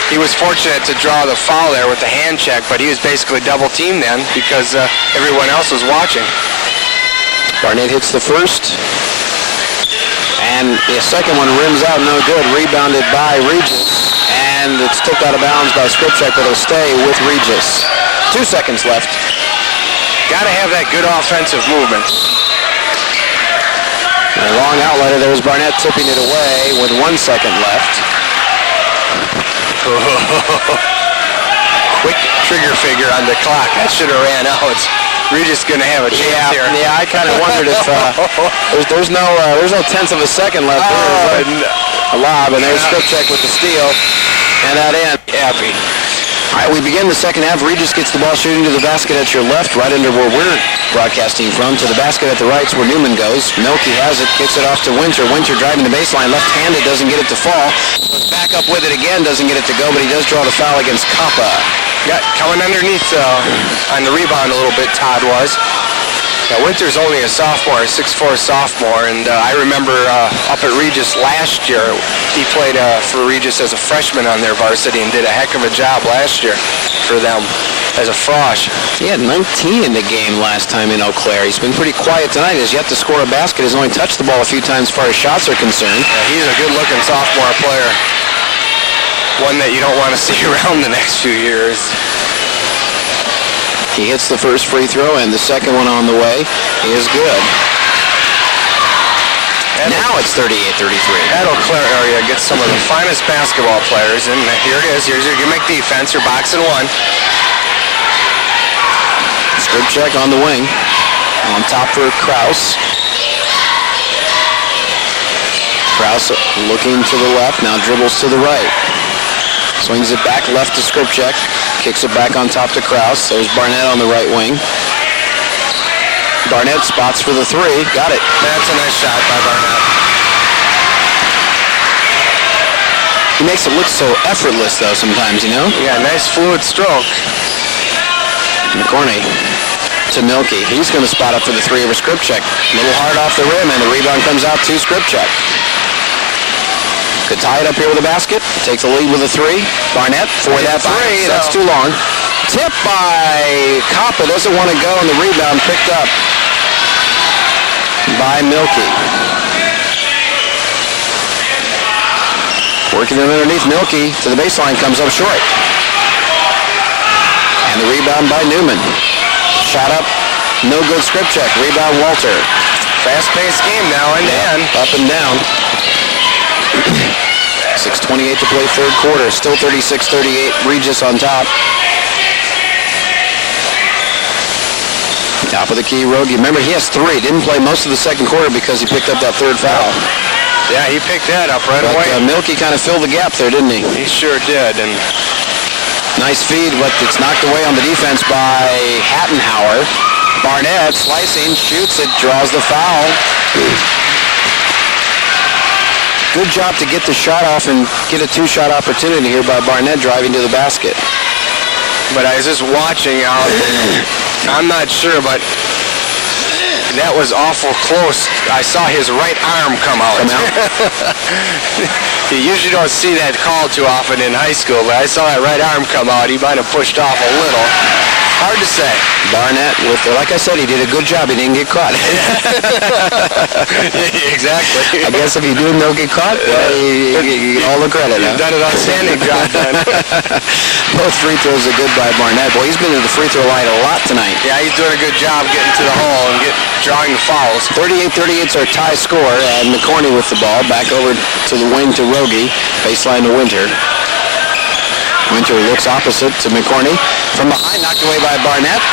He was fortunate to draw the foul there with the hand check, but he was basically double teamed then because everyone else was watching. Barnett hits the first, and the second one rims out, no good. Rebounded by Regis. And it's tipped out of bounds by Skripchak, but it'll stay with Regis. 2 seconds left. Got to have that good offensive movement. And a long outlet. There's Barnett tipping it away with 1 second left. quick trigger figure on the clock. That should have ran out. Regis going to have a chance here. Yeah, I kind of wondered if there's no tenth of a second left. A lob, and there's Skripchek with the steal, and that in. Happy. All right, we begin the second half. Regis gets the ball shooting to the basket at your left, right under where we're broadcasting from. To the basket at the right is where Newman goes. Milky has it, kicks it off to Winter. Winter driving the baseline, left-handed, doesn't get it to fall. Goes back up with it again, doesn't get it to go, but he does draw the foul against Kappa. Got coming underneath on the rebound a little bit, Todd was. Now, Winter's only a sophomore, a 6'4" sophomore, and I remember up at Regis last year, he played for Regis as a freshman on their varsity and did a heck of a job last year for them as a frosh. He had 19 in the game last time in Eau Claire. He's been pretty quiet tonight. He's yet to score a basket. He's only touched the ball a few times as far as shots are concerned. Yeah, he's a good-looking sophomore player. One that you don't want to see around the next few years. He hits the first free throw, and the second one on the way is good. Now it's 38-33. That Eau Claire area gets some of the finest basketball players, and here it is. Here's your gimmick defense. You're boxing one. Skripchek on the wing. On top for Kraus. Kraus looking to the left, now dribbles to the right. Swings it back left to Skripchek. Kicks it back on top to Kraus. There's Barnett on the right wing. Barnett spots for the three. Got it. That's a nice shot by Barnett. He makes it look so effortless, though, sometimes, you know? Yeah, nice fluid stroke. McCorney to Milky. He's going to spot up for the three over Skripchek. A little hard off the rim, and the rebound comes out to Skripchek. Could tie it up here with a basket. Take the lead with a three. Barnett for that three. That's too long. Tip by Kappa. Doesn't want to go, and the rebound picked up by Milky. Working it underneath Milky to the baseline, comes up short. And the rebound by Newman. Shot up, no good. Skripchek. Rebound Walter. Fast-paced game now, end-to-end. Up and down. 6:28 to play third quarter. Still 36-38. Regis on top. Top of the key, Rogie. Remember, he has three. Didn't play most of the second quarter because he picked up that third foul. Yeah, he picked that up right away. Milky kind of filled the gap there, didn't he? He sure did. And nice feed, but it's knocked away on the defense by Hattenhauer. Barnett slicing, shoots it, draws the foul. Good job to get the shot off and get a two-shot opportunity here by Barnett driving to the basket. But I was just watching out. I'm not sure, but that was awful close. I saw his right arm come out. You usually don't see that call too often in high school, but I saw that right arm come out. He might have pushed off a little. Hard to say. Barnett, like I said, he did a good job. He didn't get caught. Exactly. I guess if you do and don't get caught, you get all the credit. You've done an outstanding job, then. Both free throws are good by Barnett. Boy, he's been to the free throw line a lot tonight. Yeah, he's doing a good job getting to the hole and drawing the fouls. 38-38 is our tie score. And McCorney with the ball. Back over to the wing to Rogie. Baseline to Winter. Winter looks opposite to McCorney. From behind, knocked away by Barnett.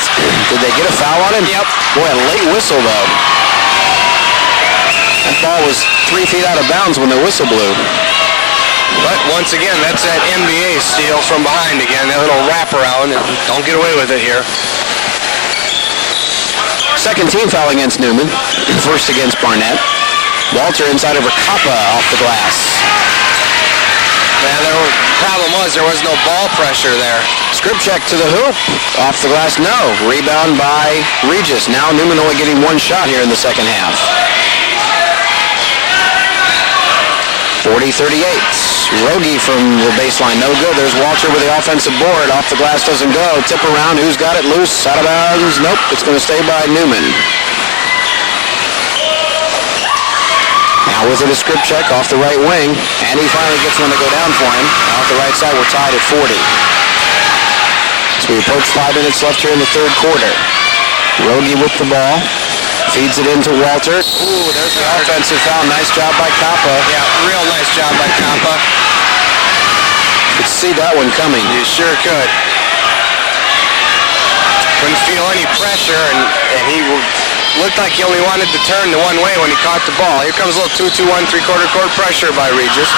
Did they get a foul on him? Yep. Boy, a late whistle, though. That ball was 3 feet out of bounds when the whistle blew. But once again, that's that NBA steal from behind again. That little wraparound. Don't get away with it here. Second team foul against Newman. First against Barnett. Walter inside over Kappa off the glass. Yeah, the problem was there was no ball pressure there. Skripchek to the hoop. Off the glass, no. Rebound by Regis. Now Newman only getting one shot here in the second half. 40-38. Rogie from the baseline, no good. There's Walter with the offensive board. Off the glass doesn't go. Tip around. Who's got it loose? Out of bounds. Nope. It's going to stay by Newman. Now with it is Skripchek off the right wing, and he finally gets one to go down for him. Off the right side, we're tied at 40. So we approach 5 minutes left here in the third quarter. Rogie with the ball, feeds it into Walter. Ooh, there's the offensive foul. Nice job by Kappa. Yeah, real nice job by Kappa. Could see that one coming. You sure could. Couldn't feel any pressure, and he looked like he only wanted to turn the one way when he caught the ball. Here comes a little 2-2-1 3/4 court pressure by Regis.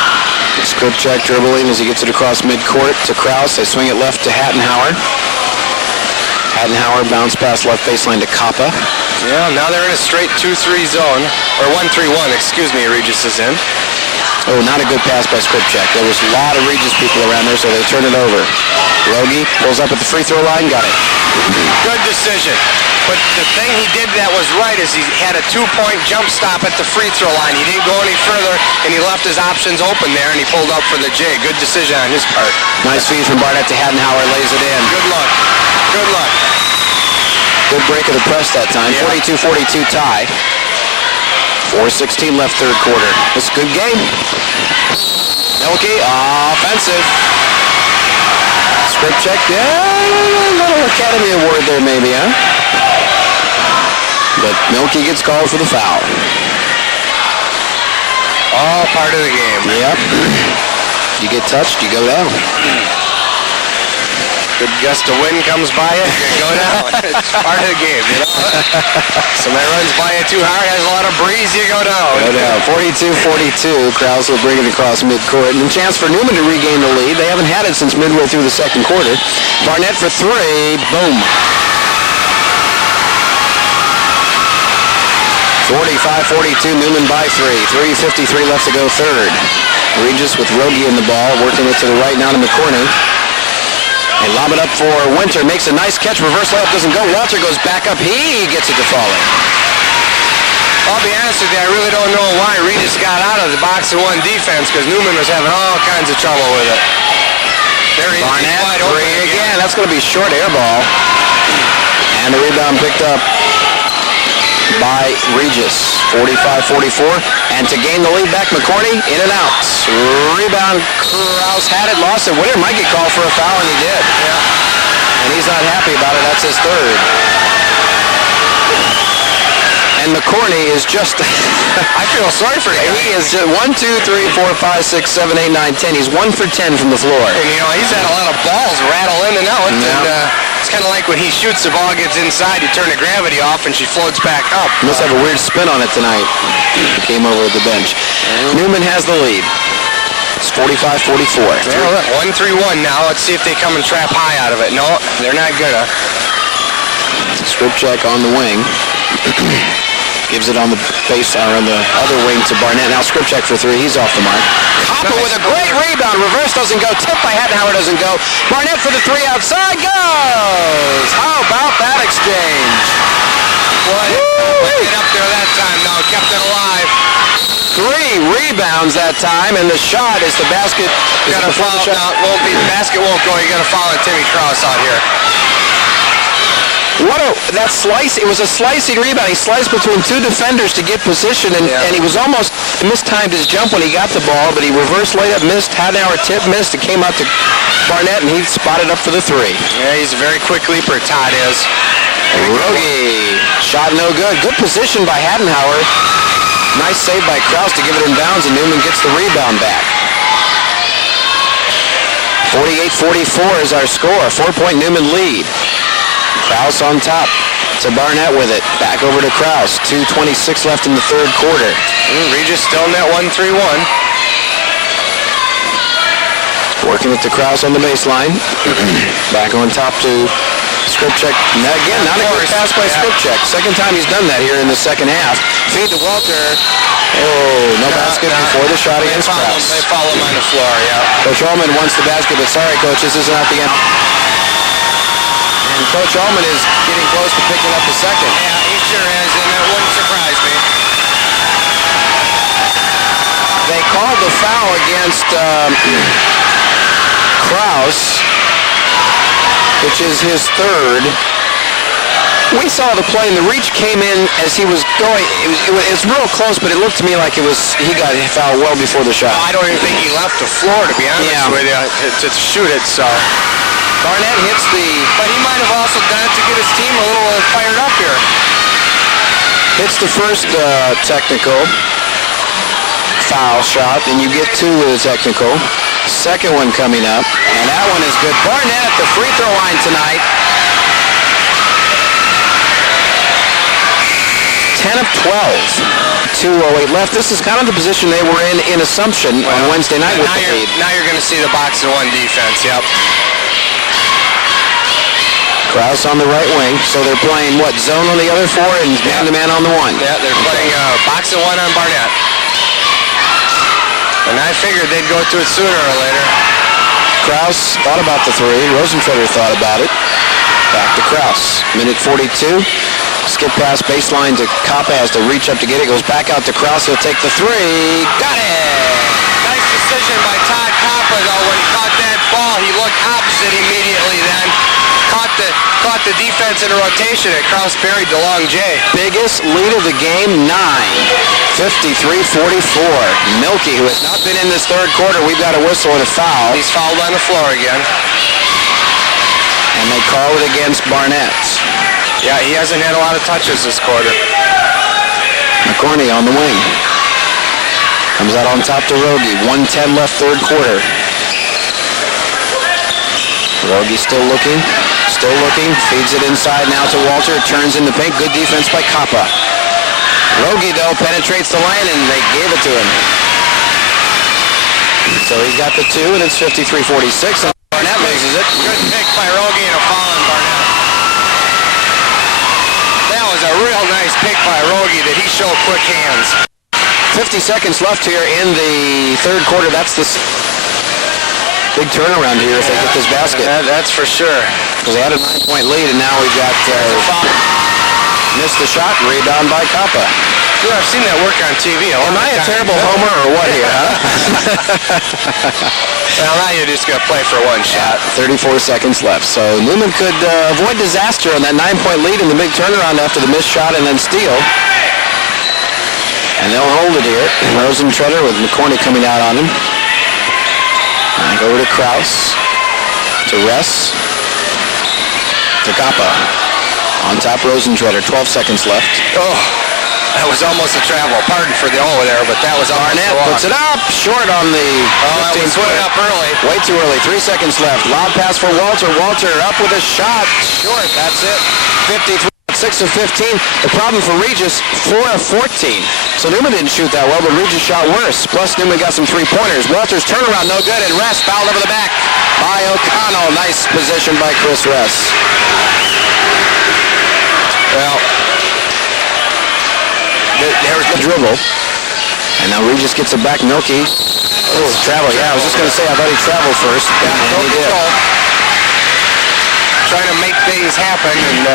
Skripchak dribbling as he gets it across midcourt to Kraus. They swing it left to Hattenhauer. Hattenhauer bounce pass left baseline to Kappa. Yeah, now they're in a straight 2-3 zone, or 1-3-1, excuse me, Regis is in. Oh, not a good pass by Skripchak. There was a lot of Regis people around there, so they turn it over. Logie pulls up at the free throw line, got it. Good decision. But the thing he did that was right is he had a 2-point jump stop at the free throw line. He didn't go any further, and he left his options open there, and he pulled up for the J. Good decision on his part. Nice feed from Barnett to Hattenhauer, lays it in. Good luck. Good luck. Good break of the press that time. 42-42 tie. 4:16 left third quarter. It's a good game. Milky, offensive. Skripchak, a little Academy Award there maybe, huh? But Milky gets called for the foul. All part of the game. Yep. You get touched, you go down. Good gust of wind comes by you, you go down. It's part of the game, you know. Somebody runs by you too hard, has a lot of breeze, you go down. Go down. 42-42. Krause will bring it across midcourt. And a chance for Newman to regain the lead. They haven't had it since midway through the second quarter. Barnett for three. Boom. 45-42. Newman by three. 3:53 left to go third. Regis with Rogie in the ball, working it to the right now to McCorney. They lob it up for Winter, makes a nice catch, reverse layup doesn't go. Walter goes back up, he gets it to falling. I'll be honest with you, I really don't know why Regis got out of the box and one defense, because Newman was having all kinds of trouble with it. There he is, Barnett, wide open three again. That's going to be short air ball. And the rebound picked up by Regis. 45-44. And to gain the lead back, McCorney in and out. Rebound, Krause had it, lost it. Winter might get called for a foul, and he did. Yeah. And he's not happy about it. That's his third. And McCorney is just... I feel sorry for him. He is 1, 2, 3, 4, 5, 6, 7, 8, 9, 10. He's 1 for 10 from the floor. And, you know, he's had a lot of balls rattle in and out. Yeah. And it's kind of like when he shoots, the ball gets inside, you turn the gravity off, and she floats back up. Must have a weird spin on it tonight. Came over to the bench. Newman has the lead. It's 45-44. Yeah, 1-3-1 now. Let's see if they come and trap high out of it. No, they're not gonna. Skripchak on the wing. Gives it on the base, or on the other wing to Barnett. Now Skripchak for three. He's off the mark. Kappa with a great rebound. Reverse doesn't go. Tip by Hattenhauer doesn't go. Barnett for the three outside. Goes! How about that exchange? Boy, it up there that time. No, kept it alive. 3 rebounds that time, and the shot is the basket. You got to foul. No, it won't be. The basket won't go. You got to foul Timmy Krause out here. That slice, it was a slicing rebound. He sliced between 2 defenders to get position, and he was almost mistimed his jump when he got the ball, but he reverse layup missed, Hattenhauer tip missed. It came out to Barnett, and he spotted up for the 3. Yeah, he's a very quick leaper, Todd is. Rogie, shot no good. Good position by Hattenhauer. Nice save by Krause to give it in bounds, and Newman gets the rebound back. 48-44 is our score. 4-point Newman lead. Krause on top to Barnett with it. Back over to Krause. 2:26 left in the third quarter. Regis still in that 1-3-1. Working it to Krause on the baseline. Back on top to Skripchak. Now again, not a good pass by Skripchak. Second time he's done that here in the second half. Feed to Walter. Oh, no basket before the shot against Krause. They follow him on the floor, yeah. Coach Allman wants the basket, but sorry, Coach, this isn't at the end. And Coach Allman is getting close to picking up the second. Yeah, he sure is, and it wouldn't surprise me. They called the foul against Krause, which is his third. We saw the play, and the reach came in as he was going. It was real close, but it looked to me like he got fouled well before the shot. I don't even think he left the floor, to be honest with you, to shoot it, so. Barnett hits but he might have also done it to get his team a little fired up here. Hits the first technical foul shot, and you get 2 with a technical. Second one coming up, and that one is good. Barnett at the free throw line tonight. 10 of 12. 2:08 left. This is kind of the position they were in Assumption on Wednesday night with the lead. Now you're going to see the box and one defense, yep. Krause on the right wing, so they're playing, what, zone on the other four and man-to-man on the one. Yeah, they're playing box and one on Barnett. And I figured they'd go to it sooner or later. Krause thought about the three. Rosenfeder thought about it. Back to Krause. Minute 42. Skip pass baseline to Kappa, has to reach up to get it. Goes back out to Krause. He'll take the three. Got it! Nice decision by Todd Kappa, though. When he caught that ball, he looked opposite immediately then. Caught the defense in a rotation, and Krause buried the long J. Biggest lead of the game, 9. 53-44. Milky, who has not been in this third quarter, we've got a whistle and a foul. He's fouled on the floor again. And they call it against Barnett. Yeah, he hasn't had a lot of touches this quarter. McCorney on the wing. Comes out on top to Rogie. 1:10 left third quarter. Rogie still looking. Feeds it inside now to Walter. Turns in the paint. Good defense by Kappa. Rogie, though, penetrates the lane, and they gave it to him. So he's got the two, and it's 53-46. And Barnett loses it. Good pick by Rogie and a foul on Barnett. That was a real nice pick by Rogie that he showed quick hands. 50 seconds left here in the third quarter. That's the big turnaround here if they get this basket. That's for sure. Because they had a 9-point lead, and now we've got missed the shot, rebound by Kappa. Sure, I've seen that work on TV. Am I a terrible homer or what here, huh? Well, now you're just going to play for one shot. 34 seconds left. So Newman could avoid disaster on that 9-point lead in the big turnaround after the missed shot and then steal. And they'll hold it here. Rosenfeder with McCorney coming out on him. And over to Krause. To Ress. To Kappa. On top, Rosenfeder. 12 seconds left. Oh, that was almost a travel. Pardon for the over there, but that was Barnett puts it up. Short on the 15 put it up early. Way too early. 3 seconds left. Lob pass for Walter. Walter up with a shot. Short. That's it. 53. 6 of 15. The problem for Regis, 4 of 14. So Newman didn't shoot that well, but Regis shot worse. Plus Newman got some three-pointers. Walter's turnaround, no good, and Ress fouled over the back by O'Connell. Nice position by Chris Ress. Well, there's the dribble. And now Regis gets it back. Milky. Oh, travel. Yeah, I was just going to say, I thought he traveled first. Yeah, and he did. Trying to make things happen, and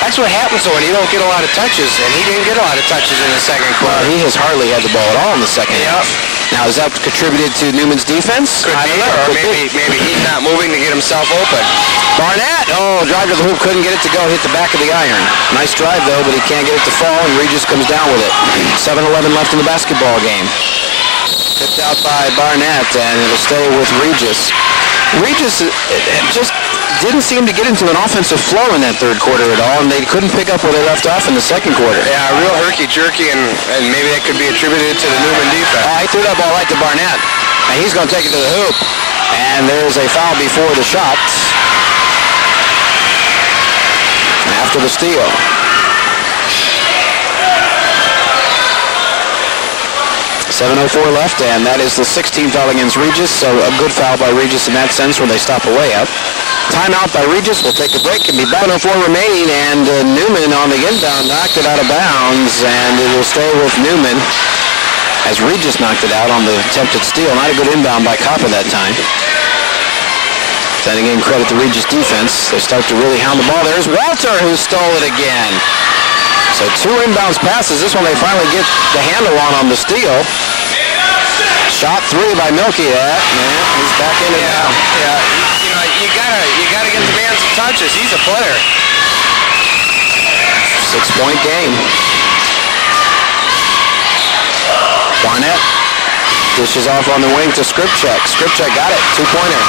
that's what happens when you don't get a lot of touches, and he didn't get a lot of touches in the second quarter. He has hardly had the ball at all in the second half. Now, is that contributed to Newman's defense? Could be, or maybe he's not moving to get himself open. Barnett, drive to the hoop, couldn't get it to go, hit the back of the iron. Nice drive, though, but he can't get it to fall, and Regis comes down with it. 7:11 left in the basketball game. Tipped out by Barnett, and it'll stay with Regis. Regis just didn't seem to get into an offensive flow in that third quarter at all, and they couldn't pick up where they left off in the second quarter. Yeah, real herky-jerky, and maybe that could be attributed to the Newman defense. He threw that ball right to Barnett, and he's going to take it to the hoop. And there's a foul before the shot. After the steal. .7:04 left, and that is the 16th foul against Regis, so a good foul by Regis in that sense when they stop a layup. Timeout by Regis. We'll take a break and be back. 1:04 remaining, and Newman on the inbound knocked it out of bounds, and it will stay with Newman as Regis knocked it out on the attempted steal. Not a good inbound by Kappa that time. Then again, credit to Regis defense. They start to really hound the ball. There's Walter who stole it again. So 2 inbounds passes. This one they finally get the handle on the steal. Shot 3 by Milky. He's back in it now. Yeah. You gotta get the man some touches. He's a player. 6-point game. Barnett dishes off on the wing to Skripchak. Skripchak got it. 2-pointer.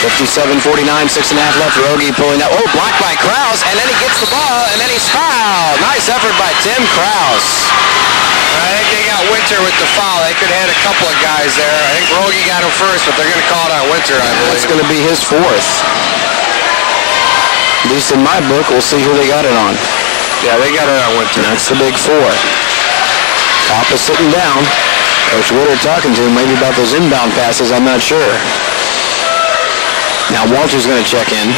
57-49, 6.5 left. Rogie pulling out. Blocked by Krause, and then he gets the ball, and then he's fouled. Nice effort by Tim Krause. I think they got Winter with the foul. They could have had a couple of guys there. I think Rogie got him first, but they're going to call it on Winter, I believe. That's going to be his 4th. At least in my book, we'll see who they got it on. Yeah, they got it on Winter. That's the big 4. Koppa sitting down. Coach Witter talking to him maybe about those inbound passes. I'm not sure. Now Walter's going to check in.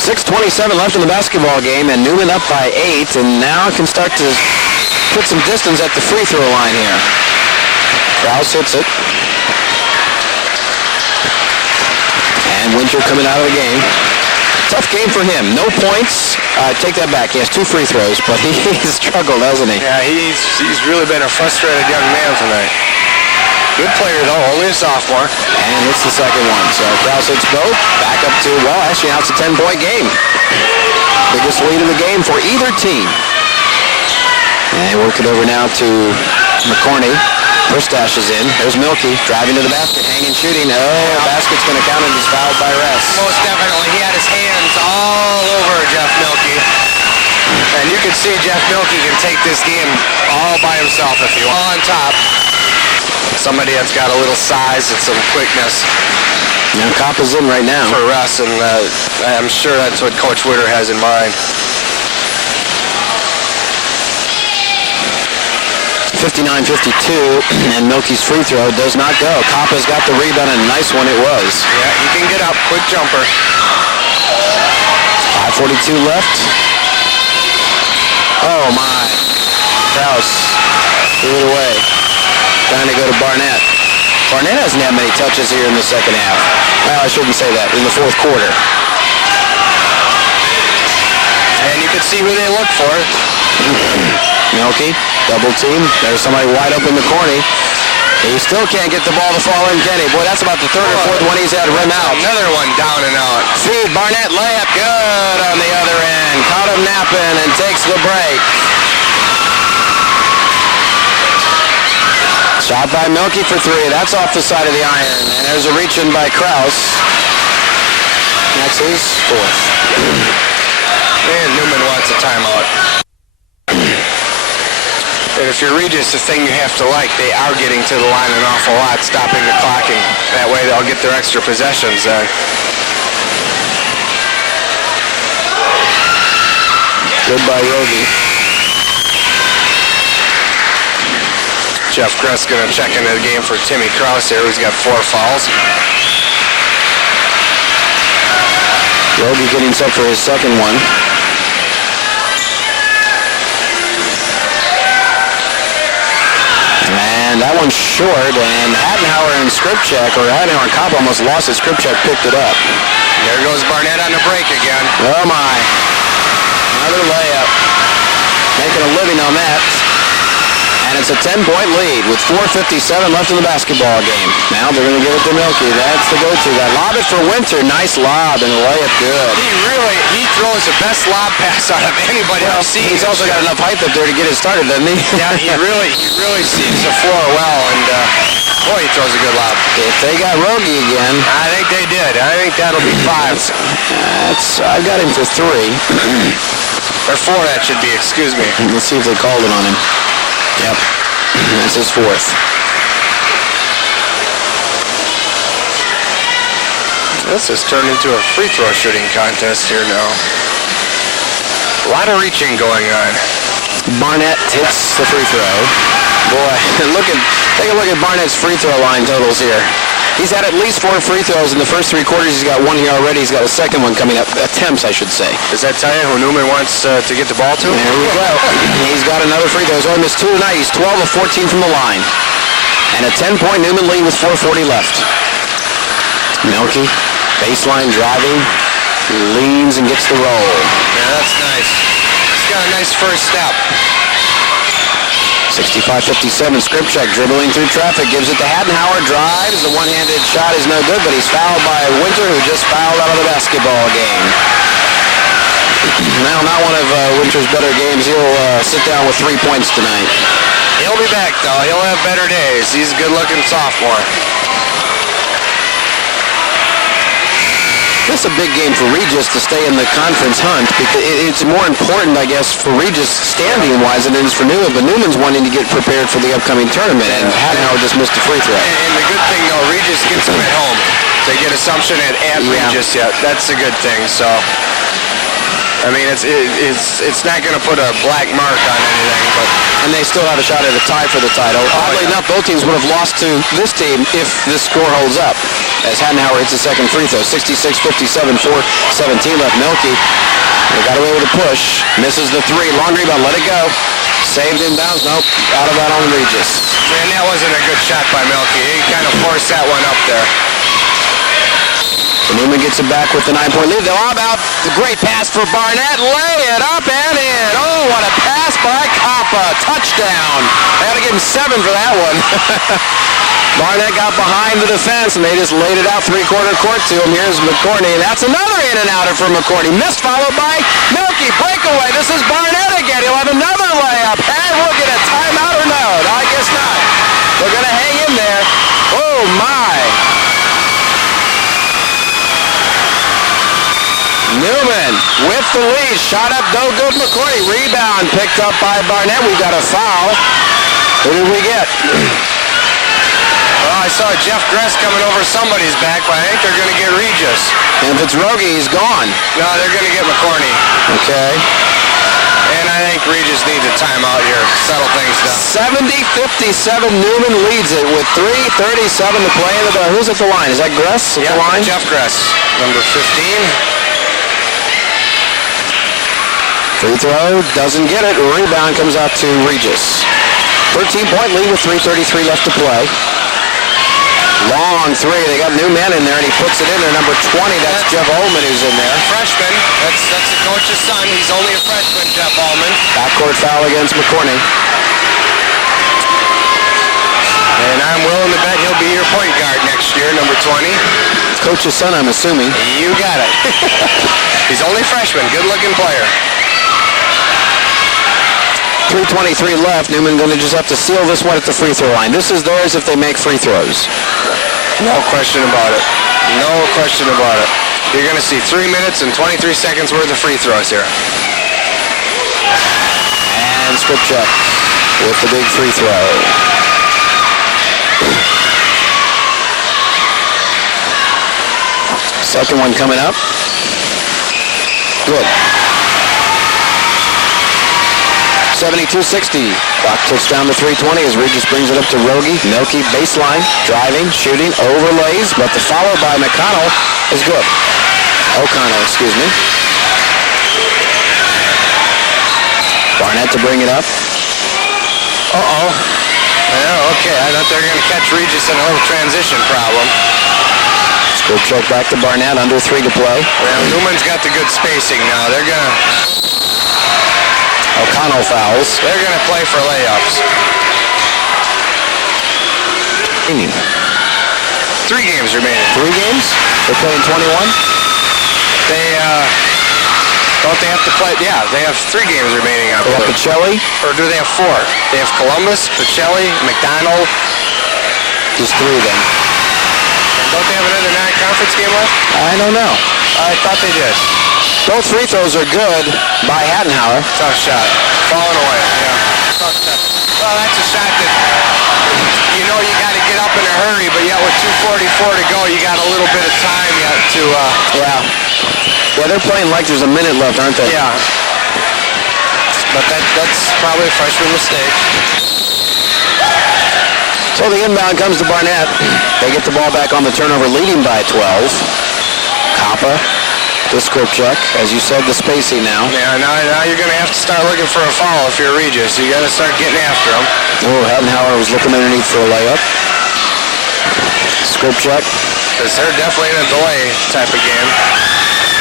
6:27 left in the basketball game, and Newman up by 8, and now can start to put some distance at the free throw line here. Krause hits it. And Winter coming out of the game. Tough game for him. No points. Take that back. He has 2 free throws, but he's struggled, hasn't he? Yeah, he's really been a frustrated young man tonight. Good player, though. Only a sophomore. And it's the second one. So Krause hits both. Back up to, well, actually now it's a 10-point game. Biggest lead of the game for either team. And work it over now to McCorney. Bristash is in. There's Milky driving to the basket, hanging, shooting. Oh, basket's going to count and he's fouled by Ress. Most definitely. He had his hands all over Jeff Milky. And you can see Jeff Milky can take this game all by himself if he wants. On top. Somebody that's got a little size and some quickness. Now Koppa's in right now. For Russ, and I'm sure that's what Coach Witter has in mind. 59-52, and Milky's free throw does not go. Koppa's got the rebound, and a nice one it was. Yeah, he can get up. Quick jumper. 5:42 left. Oh, my. Krause threw it away. Trying to go to Barnett. Barnett hasn't had many touches here in the second half. Well, I shouldn't say that. In the fourth quarter. And you can see who they look for. Milky, double team. There's somebody wide open in the corner. He still can't get the ball to fall in, can he? Boy, that's about the third or fourth one he's had rim out. Another one down and out. Feed, Barnett, layup, good on the other end. Caught him napping and takes the break. Shot by Milky for 3. That's off the side of the iron. And there's a reach in by Krause. That's his 4th. And Newman wants a timeout. And if you're Regis, the thing you have to like, they are getting to the line an awful lot, stopping the clock, and that way they'll get their extra possessions. Good by Rogie. Jeff Gress going to check into the game for Timmy Krause here, who's got 4 fouls. Rogie getting set for his second one. And that one's short, and Hadenhauer and Skripchak, or Hadenhauer and Koppa almost lost it. Skripchak picked it up. There goes Barnett on the break again. Oh my. Another layup. Making a living on that. And it's a 10-point lead with 4:57 left in the basketball game. Now they're going to give it to Milky. That's the go-to guy. Lob it for Winter. Nice lob and the layup good. He throws the best lob pass out of anybody I've seen. He's also got enough height up there to get it started, doesn't he? Yeah, he really sees the floor well, and boy, he throws a good lob. If they got Rogie again. I think they did. I think that'll be 5. I've got him for 3. Or 4, that should be, excuse me. Let's see if they called it on him. Yep. That's his 4th. This has turned into a free throw shooting contest here now. A lot of reaching going on. Barnett hits the free throw. Boy, take a look at Barnett's free throw line totals here. He's had at least 4 free throws in the first 3 quarters. He's got 1 here already. He's got a second one coming up. Attempts, I should say. Does that tell you who Newman wants to get the ball to? There we go. He's got another free throw. He's only missed 2 tonight. He's 12 of 14 from the line. And a 10-point Newman lead with 4:40 left. Milky, baseline driving, leans and gets the roll. Yeah, that's nice. He's got a nice first step. 65-57, Skripchak dribbling through traffic, gives it to Hadenhauer, drives, the one-handed shot is no good, but he's fouled by Winter, who just fouled out of the basketball game. Now, not one of Winter's better games. He'll sit down with 3 points tonight. He'll be back, though. He'll have better days. He's a good-looking sophomore. This is a big game for Regis to stay in the conference hunt, because it's more important, I guess, for Regis standing-wise than it is for Newman, but Newman's wanting to get prepared for the upcoming tournament, and Hadenhauer just missed a free throw. And the good thing, though, Regis gets him at home. They get assumption at Regis yet. That's a good thing. So, I mean, it's not going to put a black mark on anything, but. And they still have a shot at a tie for the title. Oddly enough, both teams would have lost to this team if this score holds up. As Hattenhauer hits the second free throw, 66-57, 4:17 left. Milky, they got away with a push, misses the three, long rebound, let it go. Saved inbounds, nope, out of that on Regis. Man, that wasn't a good shot by Milky. He kind of forced that one up there. Newman gets it back with the 9-point lead. The lob out, the great pass for Barnett. Lay it up and in. Oh, what a pass by Kappa. Touchdown. They got to give him 7 for that one. Barnett got behind the defense, and they just laid it out three-quarter court to him. Here's McCorney. That's another in and outer for McCorney. Missed, followed by Milky. Breakaway. This is Barnett again. He'll have another layup. And we'll get a timeout or no? I guess not. We're going to hang in there. Oh, my. Newman with the lead. Shot up, no good. McCourty. Rebound picked up by Barnett. We got a foul. Who did we get? Well, I saw Jeff Gress coming over somebody's back, but I think they're going to get Regis. And if it's Rogie, he's gone. No, they're going to get McCorney. Okay. And I think Regis needs a timeout here. Settle things down. 70-57. Newman leads it with 3:37 to play in the. Who's at the line? Is that Gress at the line? Jeff Gress, number 15. Free throw, doesn't get it. Rebound comes out to Regis. 13-point lead with 3:33 left to play. Long three. They got a new man in there, and he puts it in there. Number 20, that's Jeff Ullman who's in there. Freshman. That's the coach's son. He's only a freshman, Jeff Ullman. Backcourt foul against McCorney. And I'm willing to bet he'll be your point guard next year, number 20. Coach's son, I'm assuming. You got it. He's only a freshman. Good-looking player. 3:23 left. Newman going to just have to seal this one at the free throw line. This is theirs if they make free throws. No question about it. No question about it. You're going to see 3 minutes and 23 seconds worth of free throws here. And Skripchuk with the big free throw. Second one coming up. Good. 72-60. Clock ticks down to 3:20 as Regis brings it up to Rogie. Milky baseline, driving, shooting, overlays, but the follow by McConnell is good. O'Connell, excuse me. Barnett to bring it up. Uh-oh. Yeah, okay. I thought they were going to catch Regis in a little transition problem. Skripchuk back to Barnett, under 3 to play. Well, Newman's got the good spacing now. They're going to... O'Connell fouls. They're going to play for layups. 3 games remaining. 3 games? They're playing 21? They, don't they have to play? Yeah, they have 3 games remaining, I They have believe. Pacelli? Or do they have 4? They have Columbus, Pacelli, McDonald. Just 3 then. Don't they have another non-conference game left? I don't know. I thought they did. Both free throws are good by Hattenhauer. Tough shot. Falling away, yeah. Tough shot. Well, that's a shot that, you know, you got to get up in a hurry, but yet with 2:44 to go, you got a little bit of time yet to... Yeah, they're playing like there's a minute left, aren't they? Yeah. But that's probably a freshman mistake. So the inbound comes to Barnett. They get the ball back on the turnover, leading by 12. Kappa to Skripchuk. As you said, the spacing now. Yeah, now you're going to have to start looking for a foul if you're Regis. You got to start getting after him. Oh, Hattenhauer was looking underneath for a layup. Skripchuk. Because they're definitely in a delay type of game.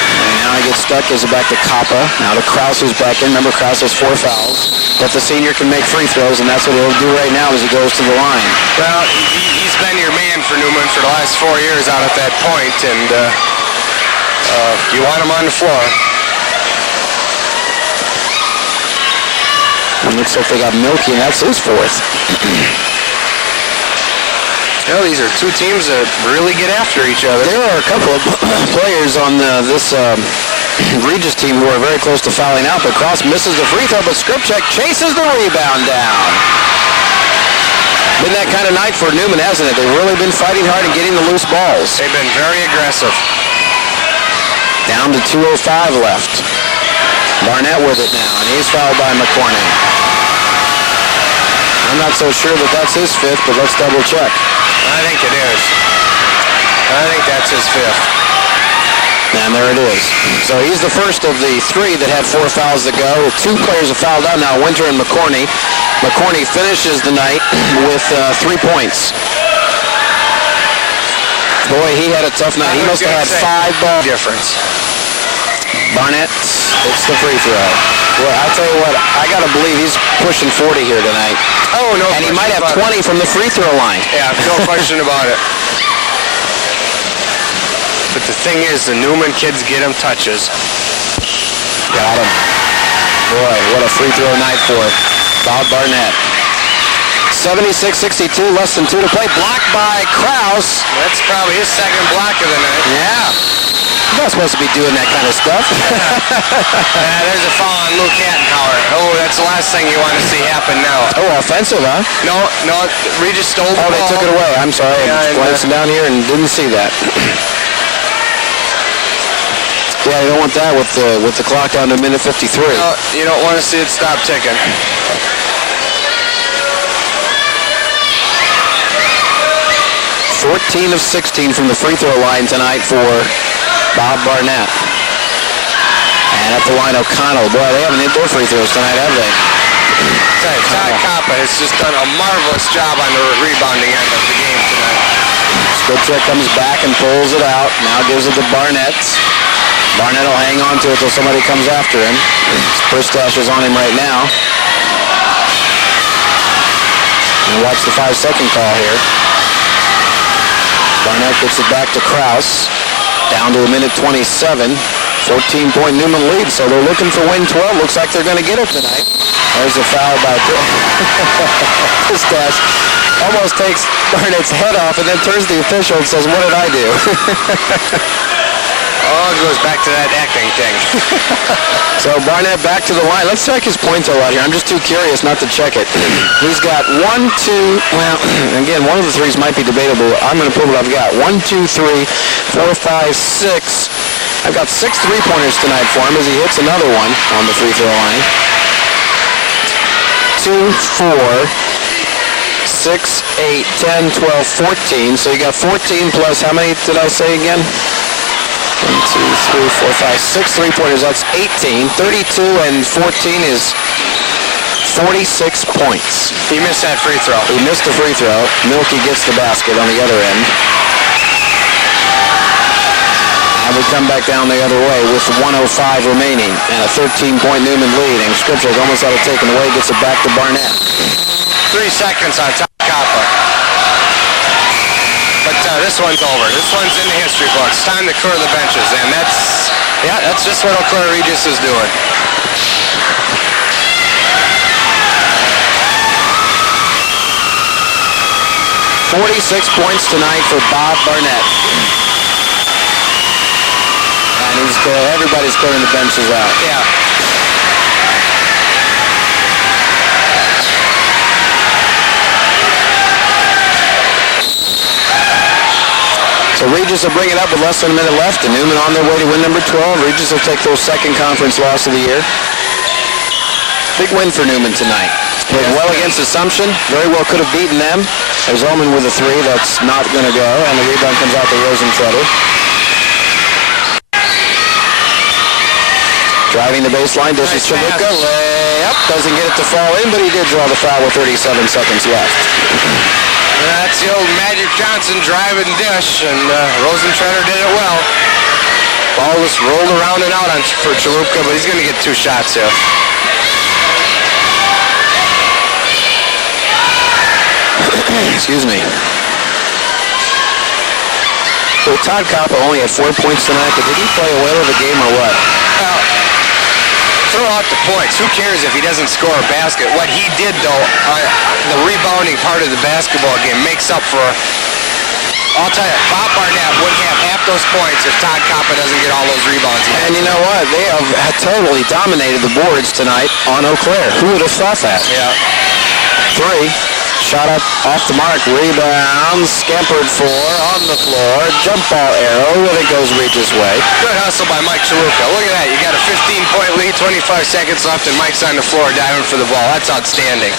And now he gets stuck, gives it back to Kappa. Now to Krause, who's back in. Remember, Krause has 4 fouls. But the senior can make free throws, and that's what he'll do right now as he goes to the line. Well, he's been your man for Newman for the last 4 years out at that point, and you want him on the floor. It looks like they got Milky, and that's his 4th. Well, these are 2 teams that really get after each other. There are a couple of players on this Regis team who are very close to fouling out, but Cross misses the free throw, but Skripchuk chases the rebound down. Been that kind of night for Newman, hasn't it? They've really been fighting hard and getting the loose balls. They've been very aggressive. Down to 2:05 left. Barnett with it now, and he's fouled by McCorney. I'm not so sure that that's his fifth, but let's double check. I think it is. I think that's his fifth. And there it is. So he's the first of the three that had 4 fouls to go. 2 players have fouled out now, Winter and McCorney. McCorney finishes the night with 3 points. Boy, he had a tough night. He must have had 5 ball difference. Barnett hits the free throw. Well, I'll tell you what, I got to believe he's pushing 40 here tonight. Oh, no. And he might have 20 from the free throw line. Yeah, no question about it. But the thing is, the Newman kids get him touches. Got him. Boy, what a free throw night for Bob Barnett. 76-62, less than 2 to play. Blocked by Krause. That's probably his second block of the night. Yeah. You're not supposed to be doing that kind of stuff. There's a foul on Luke Hattenhauer. Oh, that's the last thing you want to see happen now. Oh, offensive, huh? No, Regis stole the ball. Oh, they took it away. I'm sorry. Yeah, I'm glancing down here and didn't see that. Yeah, you don't want that with the clock down to minute 53. No, you don't want to see it stop ticking. $14 of 16 from the free throw line tonight for Bob Barnett. And at the line, O'Connell. Boy, they haven't hit their free throws tonight, have they? Todd Kappa has just done a marvelous job on the rebounding end of the game tonight. Skripchak comes back and pulls it out. Now gives it to Barnett. Barnett will hang on to it till somebody comes after him. Pristash is on him right now. And watch the 5-second call here. Barnett gets it back to Krause. Down to a minute 27. 14-point Newman lead, so they're looking for win 12. Looks like they're going to get it tonight. There's a foul by Pristash. Almost takes Barnett's head off and then turns to the official and says, "What did I do?" Oh, it goes back to that acting thing. So Barnett back to the line. Let's check his point total out here. I'm just too curious not to check it. He's got 1, 2, well, again, one of the threes might be debatable. I'm going to pull what I've got. 1, 2, 3, 4, 5, 6. I've got 6 3-pointers tonight for him as he hits another one on the free throw line. 2, 4, 6, 8, 10, 12, 14. So you got 14 plus, how many did I say again? 1, 2, 3, 4, 5, 6 3-pointers. That's 18. 32 and 14 is 46 points. He missed that free throw. He missed the free throw. Milky gets the basket on the other end. And we come back down the other way with 1:05 remaining and a 13-point Newman lead. And Skripchak almost had it taken away. Gets it back to Barnett. 3 seconds on top of Kappa. But this one's over. This one's in the history books. Time to clear the benches, and that's just what O'Clair Regis is doing. .46 points tonight for Bob Barnett. And everybody's clearing the benches out. Yeah. So Regis will bring it up with less than a minute left, and Newman on their way to win number 12. Regis will take their second conference loss of the year. Big win for Newman tonight. Played well against Assumption. Very well could have beaten them. There's Ullman with a 3. That's not going to go, and the rebound comes out to Rosentretter. Driving the baseline, this is Chaluka. Layup. Doesn't get it to fall in, but he did draw the foul with 37 seconds left. That's the old Magic Johnson drive and dish, and Rosentretter did it well. Ball just rolled around and out for Chalupa, but he's going to get 2 shots here. Excuse me. Well, Todd Kappa only had 4 points tonight, but did he play a whale of a game or what? Well, throw out the points. Who cares if he doesn't score a basket? What he did, though, the rebounding part of the basketball game makes up for. I'll tell you, Bob Barnett would have half those points if Todd Kappa doesn't get all those rebounds. And you know what? They have totally dominated the boards tonight on Eau Claire. Who would have thought that? Yeah. 3. shot up off the mark, rebound, scampered for, on the floor, jump ball arrow, and it goes Regis' way. Good hustle by Mike Chaluka. Look at that. You got a 15-point lead, 25 seconds left, and Mike's on the floor diving for the ball. That's outstanding.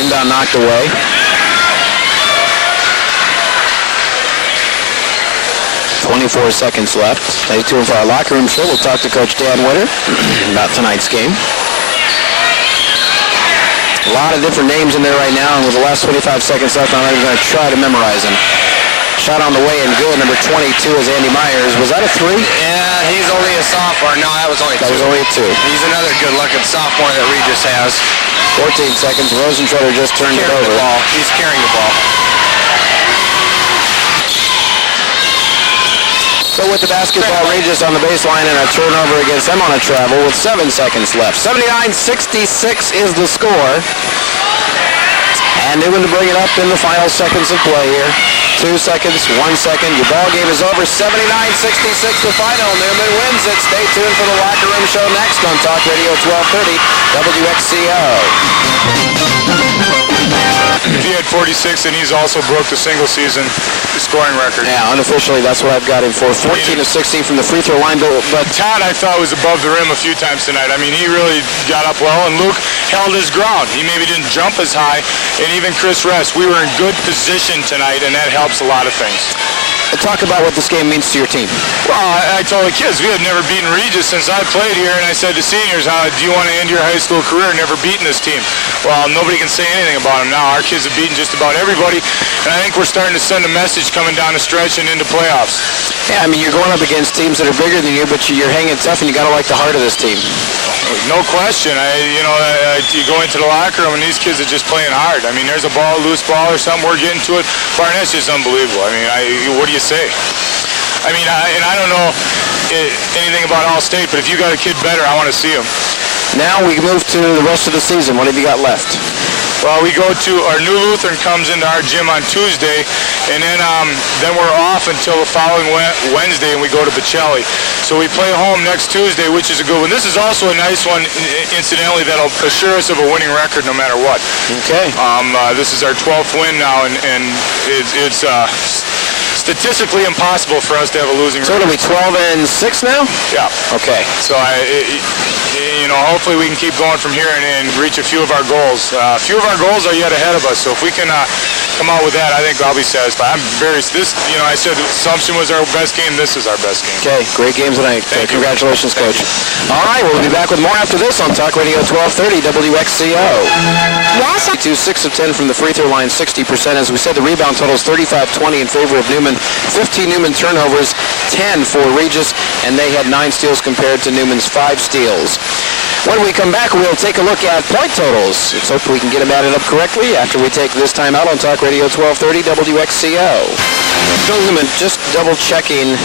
Inbound knocked away. 24 seconds left. Stay tuned for our locker room show. We'll talk to Coach Dan Witter about tonight's game. A lot of different names in there right now, and with the last 25 seconds left, I'm not even going to try to memorize them. Shot on the way and good. Number 22 is Andy Myers. Was that a 3? Yeah, he's only a sophomore. No, that was only 2. That was only a 2. He's another good-looking sophomore that Regis has. 14 seconds. Rosentrotter just turned it over. The ball. He's carrying the ball. So with the basketball, Regis on the baseline and a turnover against them on a travel with 7 seconds left. 79-66 is the score. And Newman to bring it up in the final seconds of play here. 2 seconds, 1 second. Your ball game is over. 79-66 the final. Newman wins it. Stay tuned for the locker room show next on Talk Radio 1230 WXCO. He had 46, and he's also broke the single-season scoring record. Yeah, unofficially, that's what I've got him for. 14 of 16 from the free throw line, but Todd, I thought, was above the rim a few times tonight. I mean, he really got up well, and Luke held his ground. He maybe didn't jump as high, and even Chris Rest. We were in good position tonight, and that helps a lot of things. Talk about what this game means to your team. Well, I told the kids, we had never beaten Regis since I played here, and I said to seniors, do you want to end your high school career never beating this team? Well, nobody can say anything about them now. Our kids have beaten just about everybody, and I think we're starting to send a message coming down the stretch and into playoffs. Yeah, I mean, you're going up against teams that are bigger than you, but you're hanging tough, and you got to like the heart of this team. No question. You go into the locker room, and these kids are just playing hard. I mean, there's a loose ball or something, we're getting to it. Barnett's just unbelievable. I mean, what do you say? I mean, I don't know anything about All-State, but if you got a kid better, I want to see him. Now we move to the rest of the season. What have you got left? Well, we go to our new Lutheran comes into our gym on Tuesday, and then we're off until the following Wednesday, and we go to Bocelli. So we play home next Tuesday, which is a good one. This is also a nice one, incidentally, that'll assure us of a winning record no matter what. Okay. This is our 12th win now, and it's statistically impossible for us to have a losing record. So it'll be 12-6 now? Yeah. Okay. So hopefully we can keep going from here and reach a few of our goals. A few of our goals are yet ahead of us, so if we can come out with that, I think I'll be satisfied. I said Assumption was our best game. This is our best game. Okay, great game tonight. Congratulations, Coach. All right, we'll be back with more after this on Talk Radio 1230 WXCO. 6 of 10 from the free throw line, 60%. As we said, the rebound total is 35-20 in favor of Newman. 15 Newman turnovers, 10 for Regis, and they had 9 steals compared to Newman's 5 steals. When we come back, we'll take a look at point totals. Let's hope we can get them added up correctly after we take this time out on Talk Radio 1230 WXCO. Bill Newman, just double-checking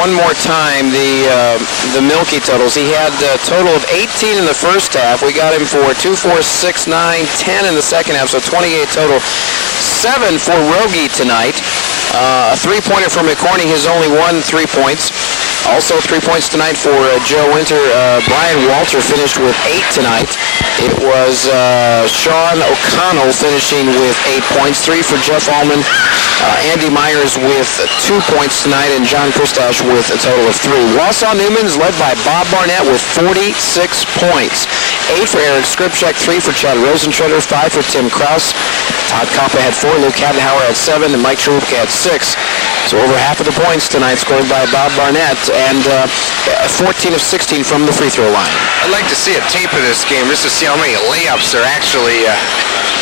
one more time the Milky totals. He had a total of 18 in the first half. We got him for 2, 4, 6, 9, 10 in the second half, so 28 total. 7 for Rogie tonight. A three-pointer for McCorney, his only 1 3 points. Also 3 points tonight for Joe Winter. Brian Walter finished with 8 tonight. It was Sean O'Connell finishing with 8 points. 3 for Jeff Allman. Andy Myers with 2 points tonight, and John Kristash with a total of 3. Wausau Newman's led by Bob Barnett with 46 points. 8 for Eric Skripchak, 3 for Chad Rosentrotter, 5 for Tim Kraus. Todd Koppa had 4, Luke Hadenhauer had 7, and Mike Chaluka had 6. So over half of the points tonight scored by Bob Barnett, and 14 of 16 from the free throw line. I'd like to see a tape of this game just to see how many layups there actually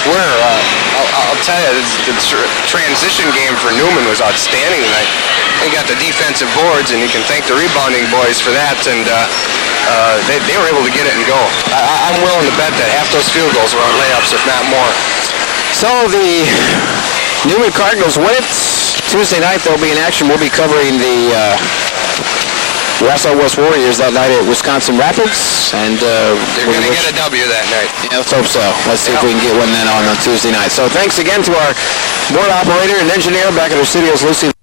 were. I'll tell you, the transition game for Newman was outstanding tonight. They got the defensive boards, and you can thank the rebounding boys for that, and they were able to get it and go. I'm willing to bet that half those field goals were on layups, if not more. So the Newman Cardinals win it. Tuesday night they'll be in action. We'll be covering the Wausau West Warriors that night at Wisconsin Rapids, and they're going to get a W that night. Yeah, let's hope so. Let's see if we can get one then on Tuesday night. So thanks again to our board operator and engineer back at our studios, Lucy.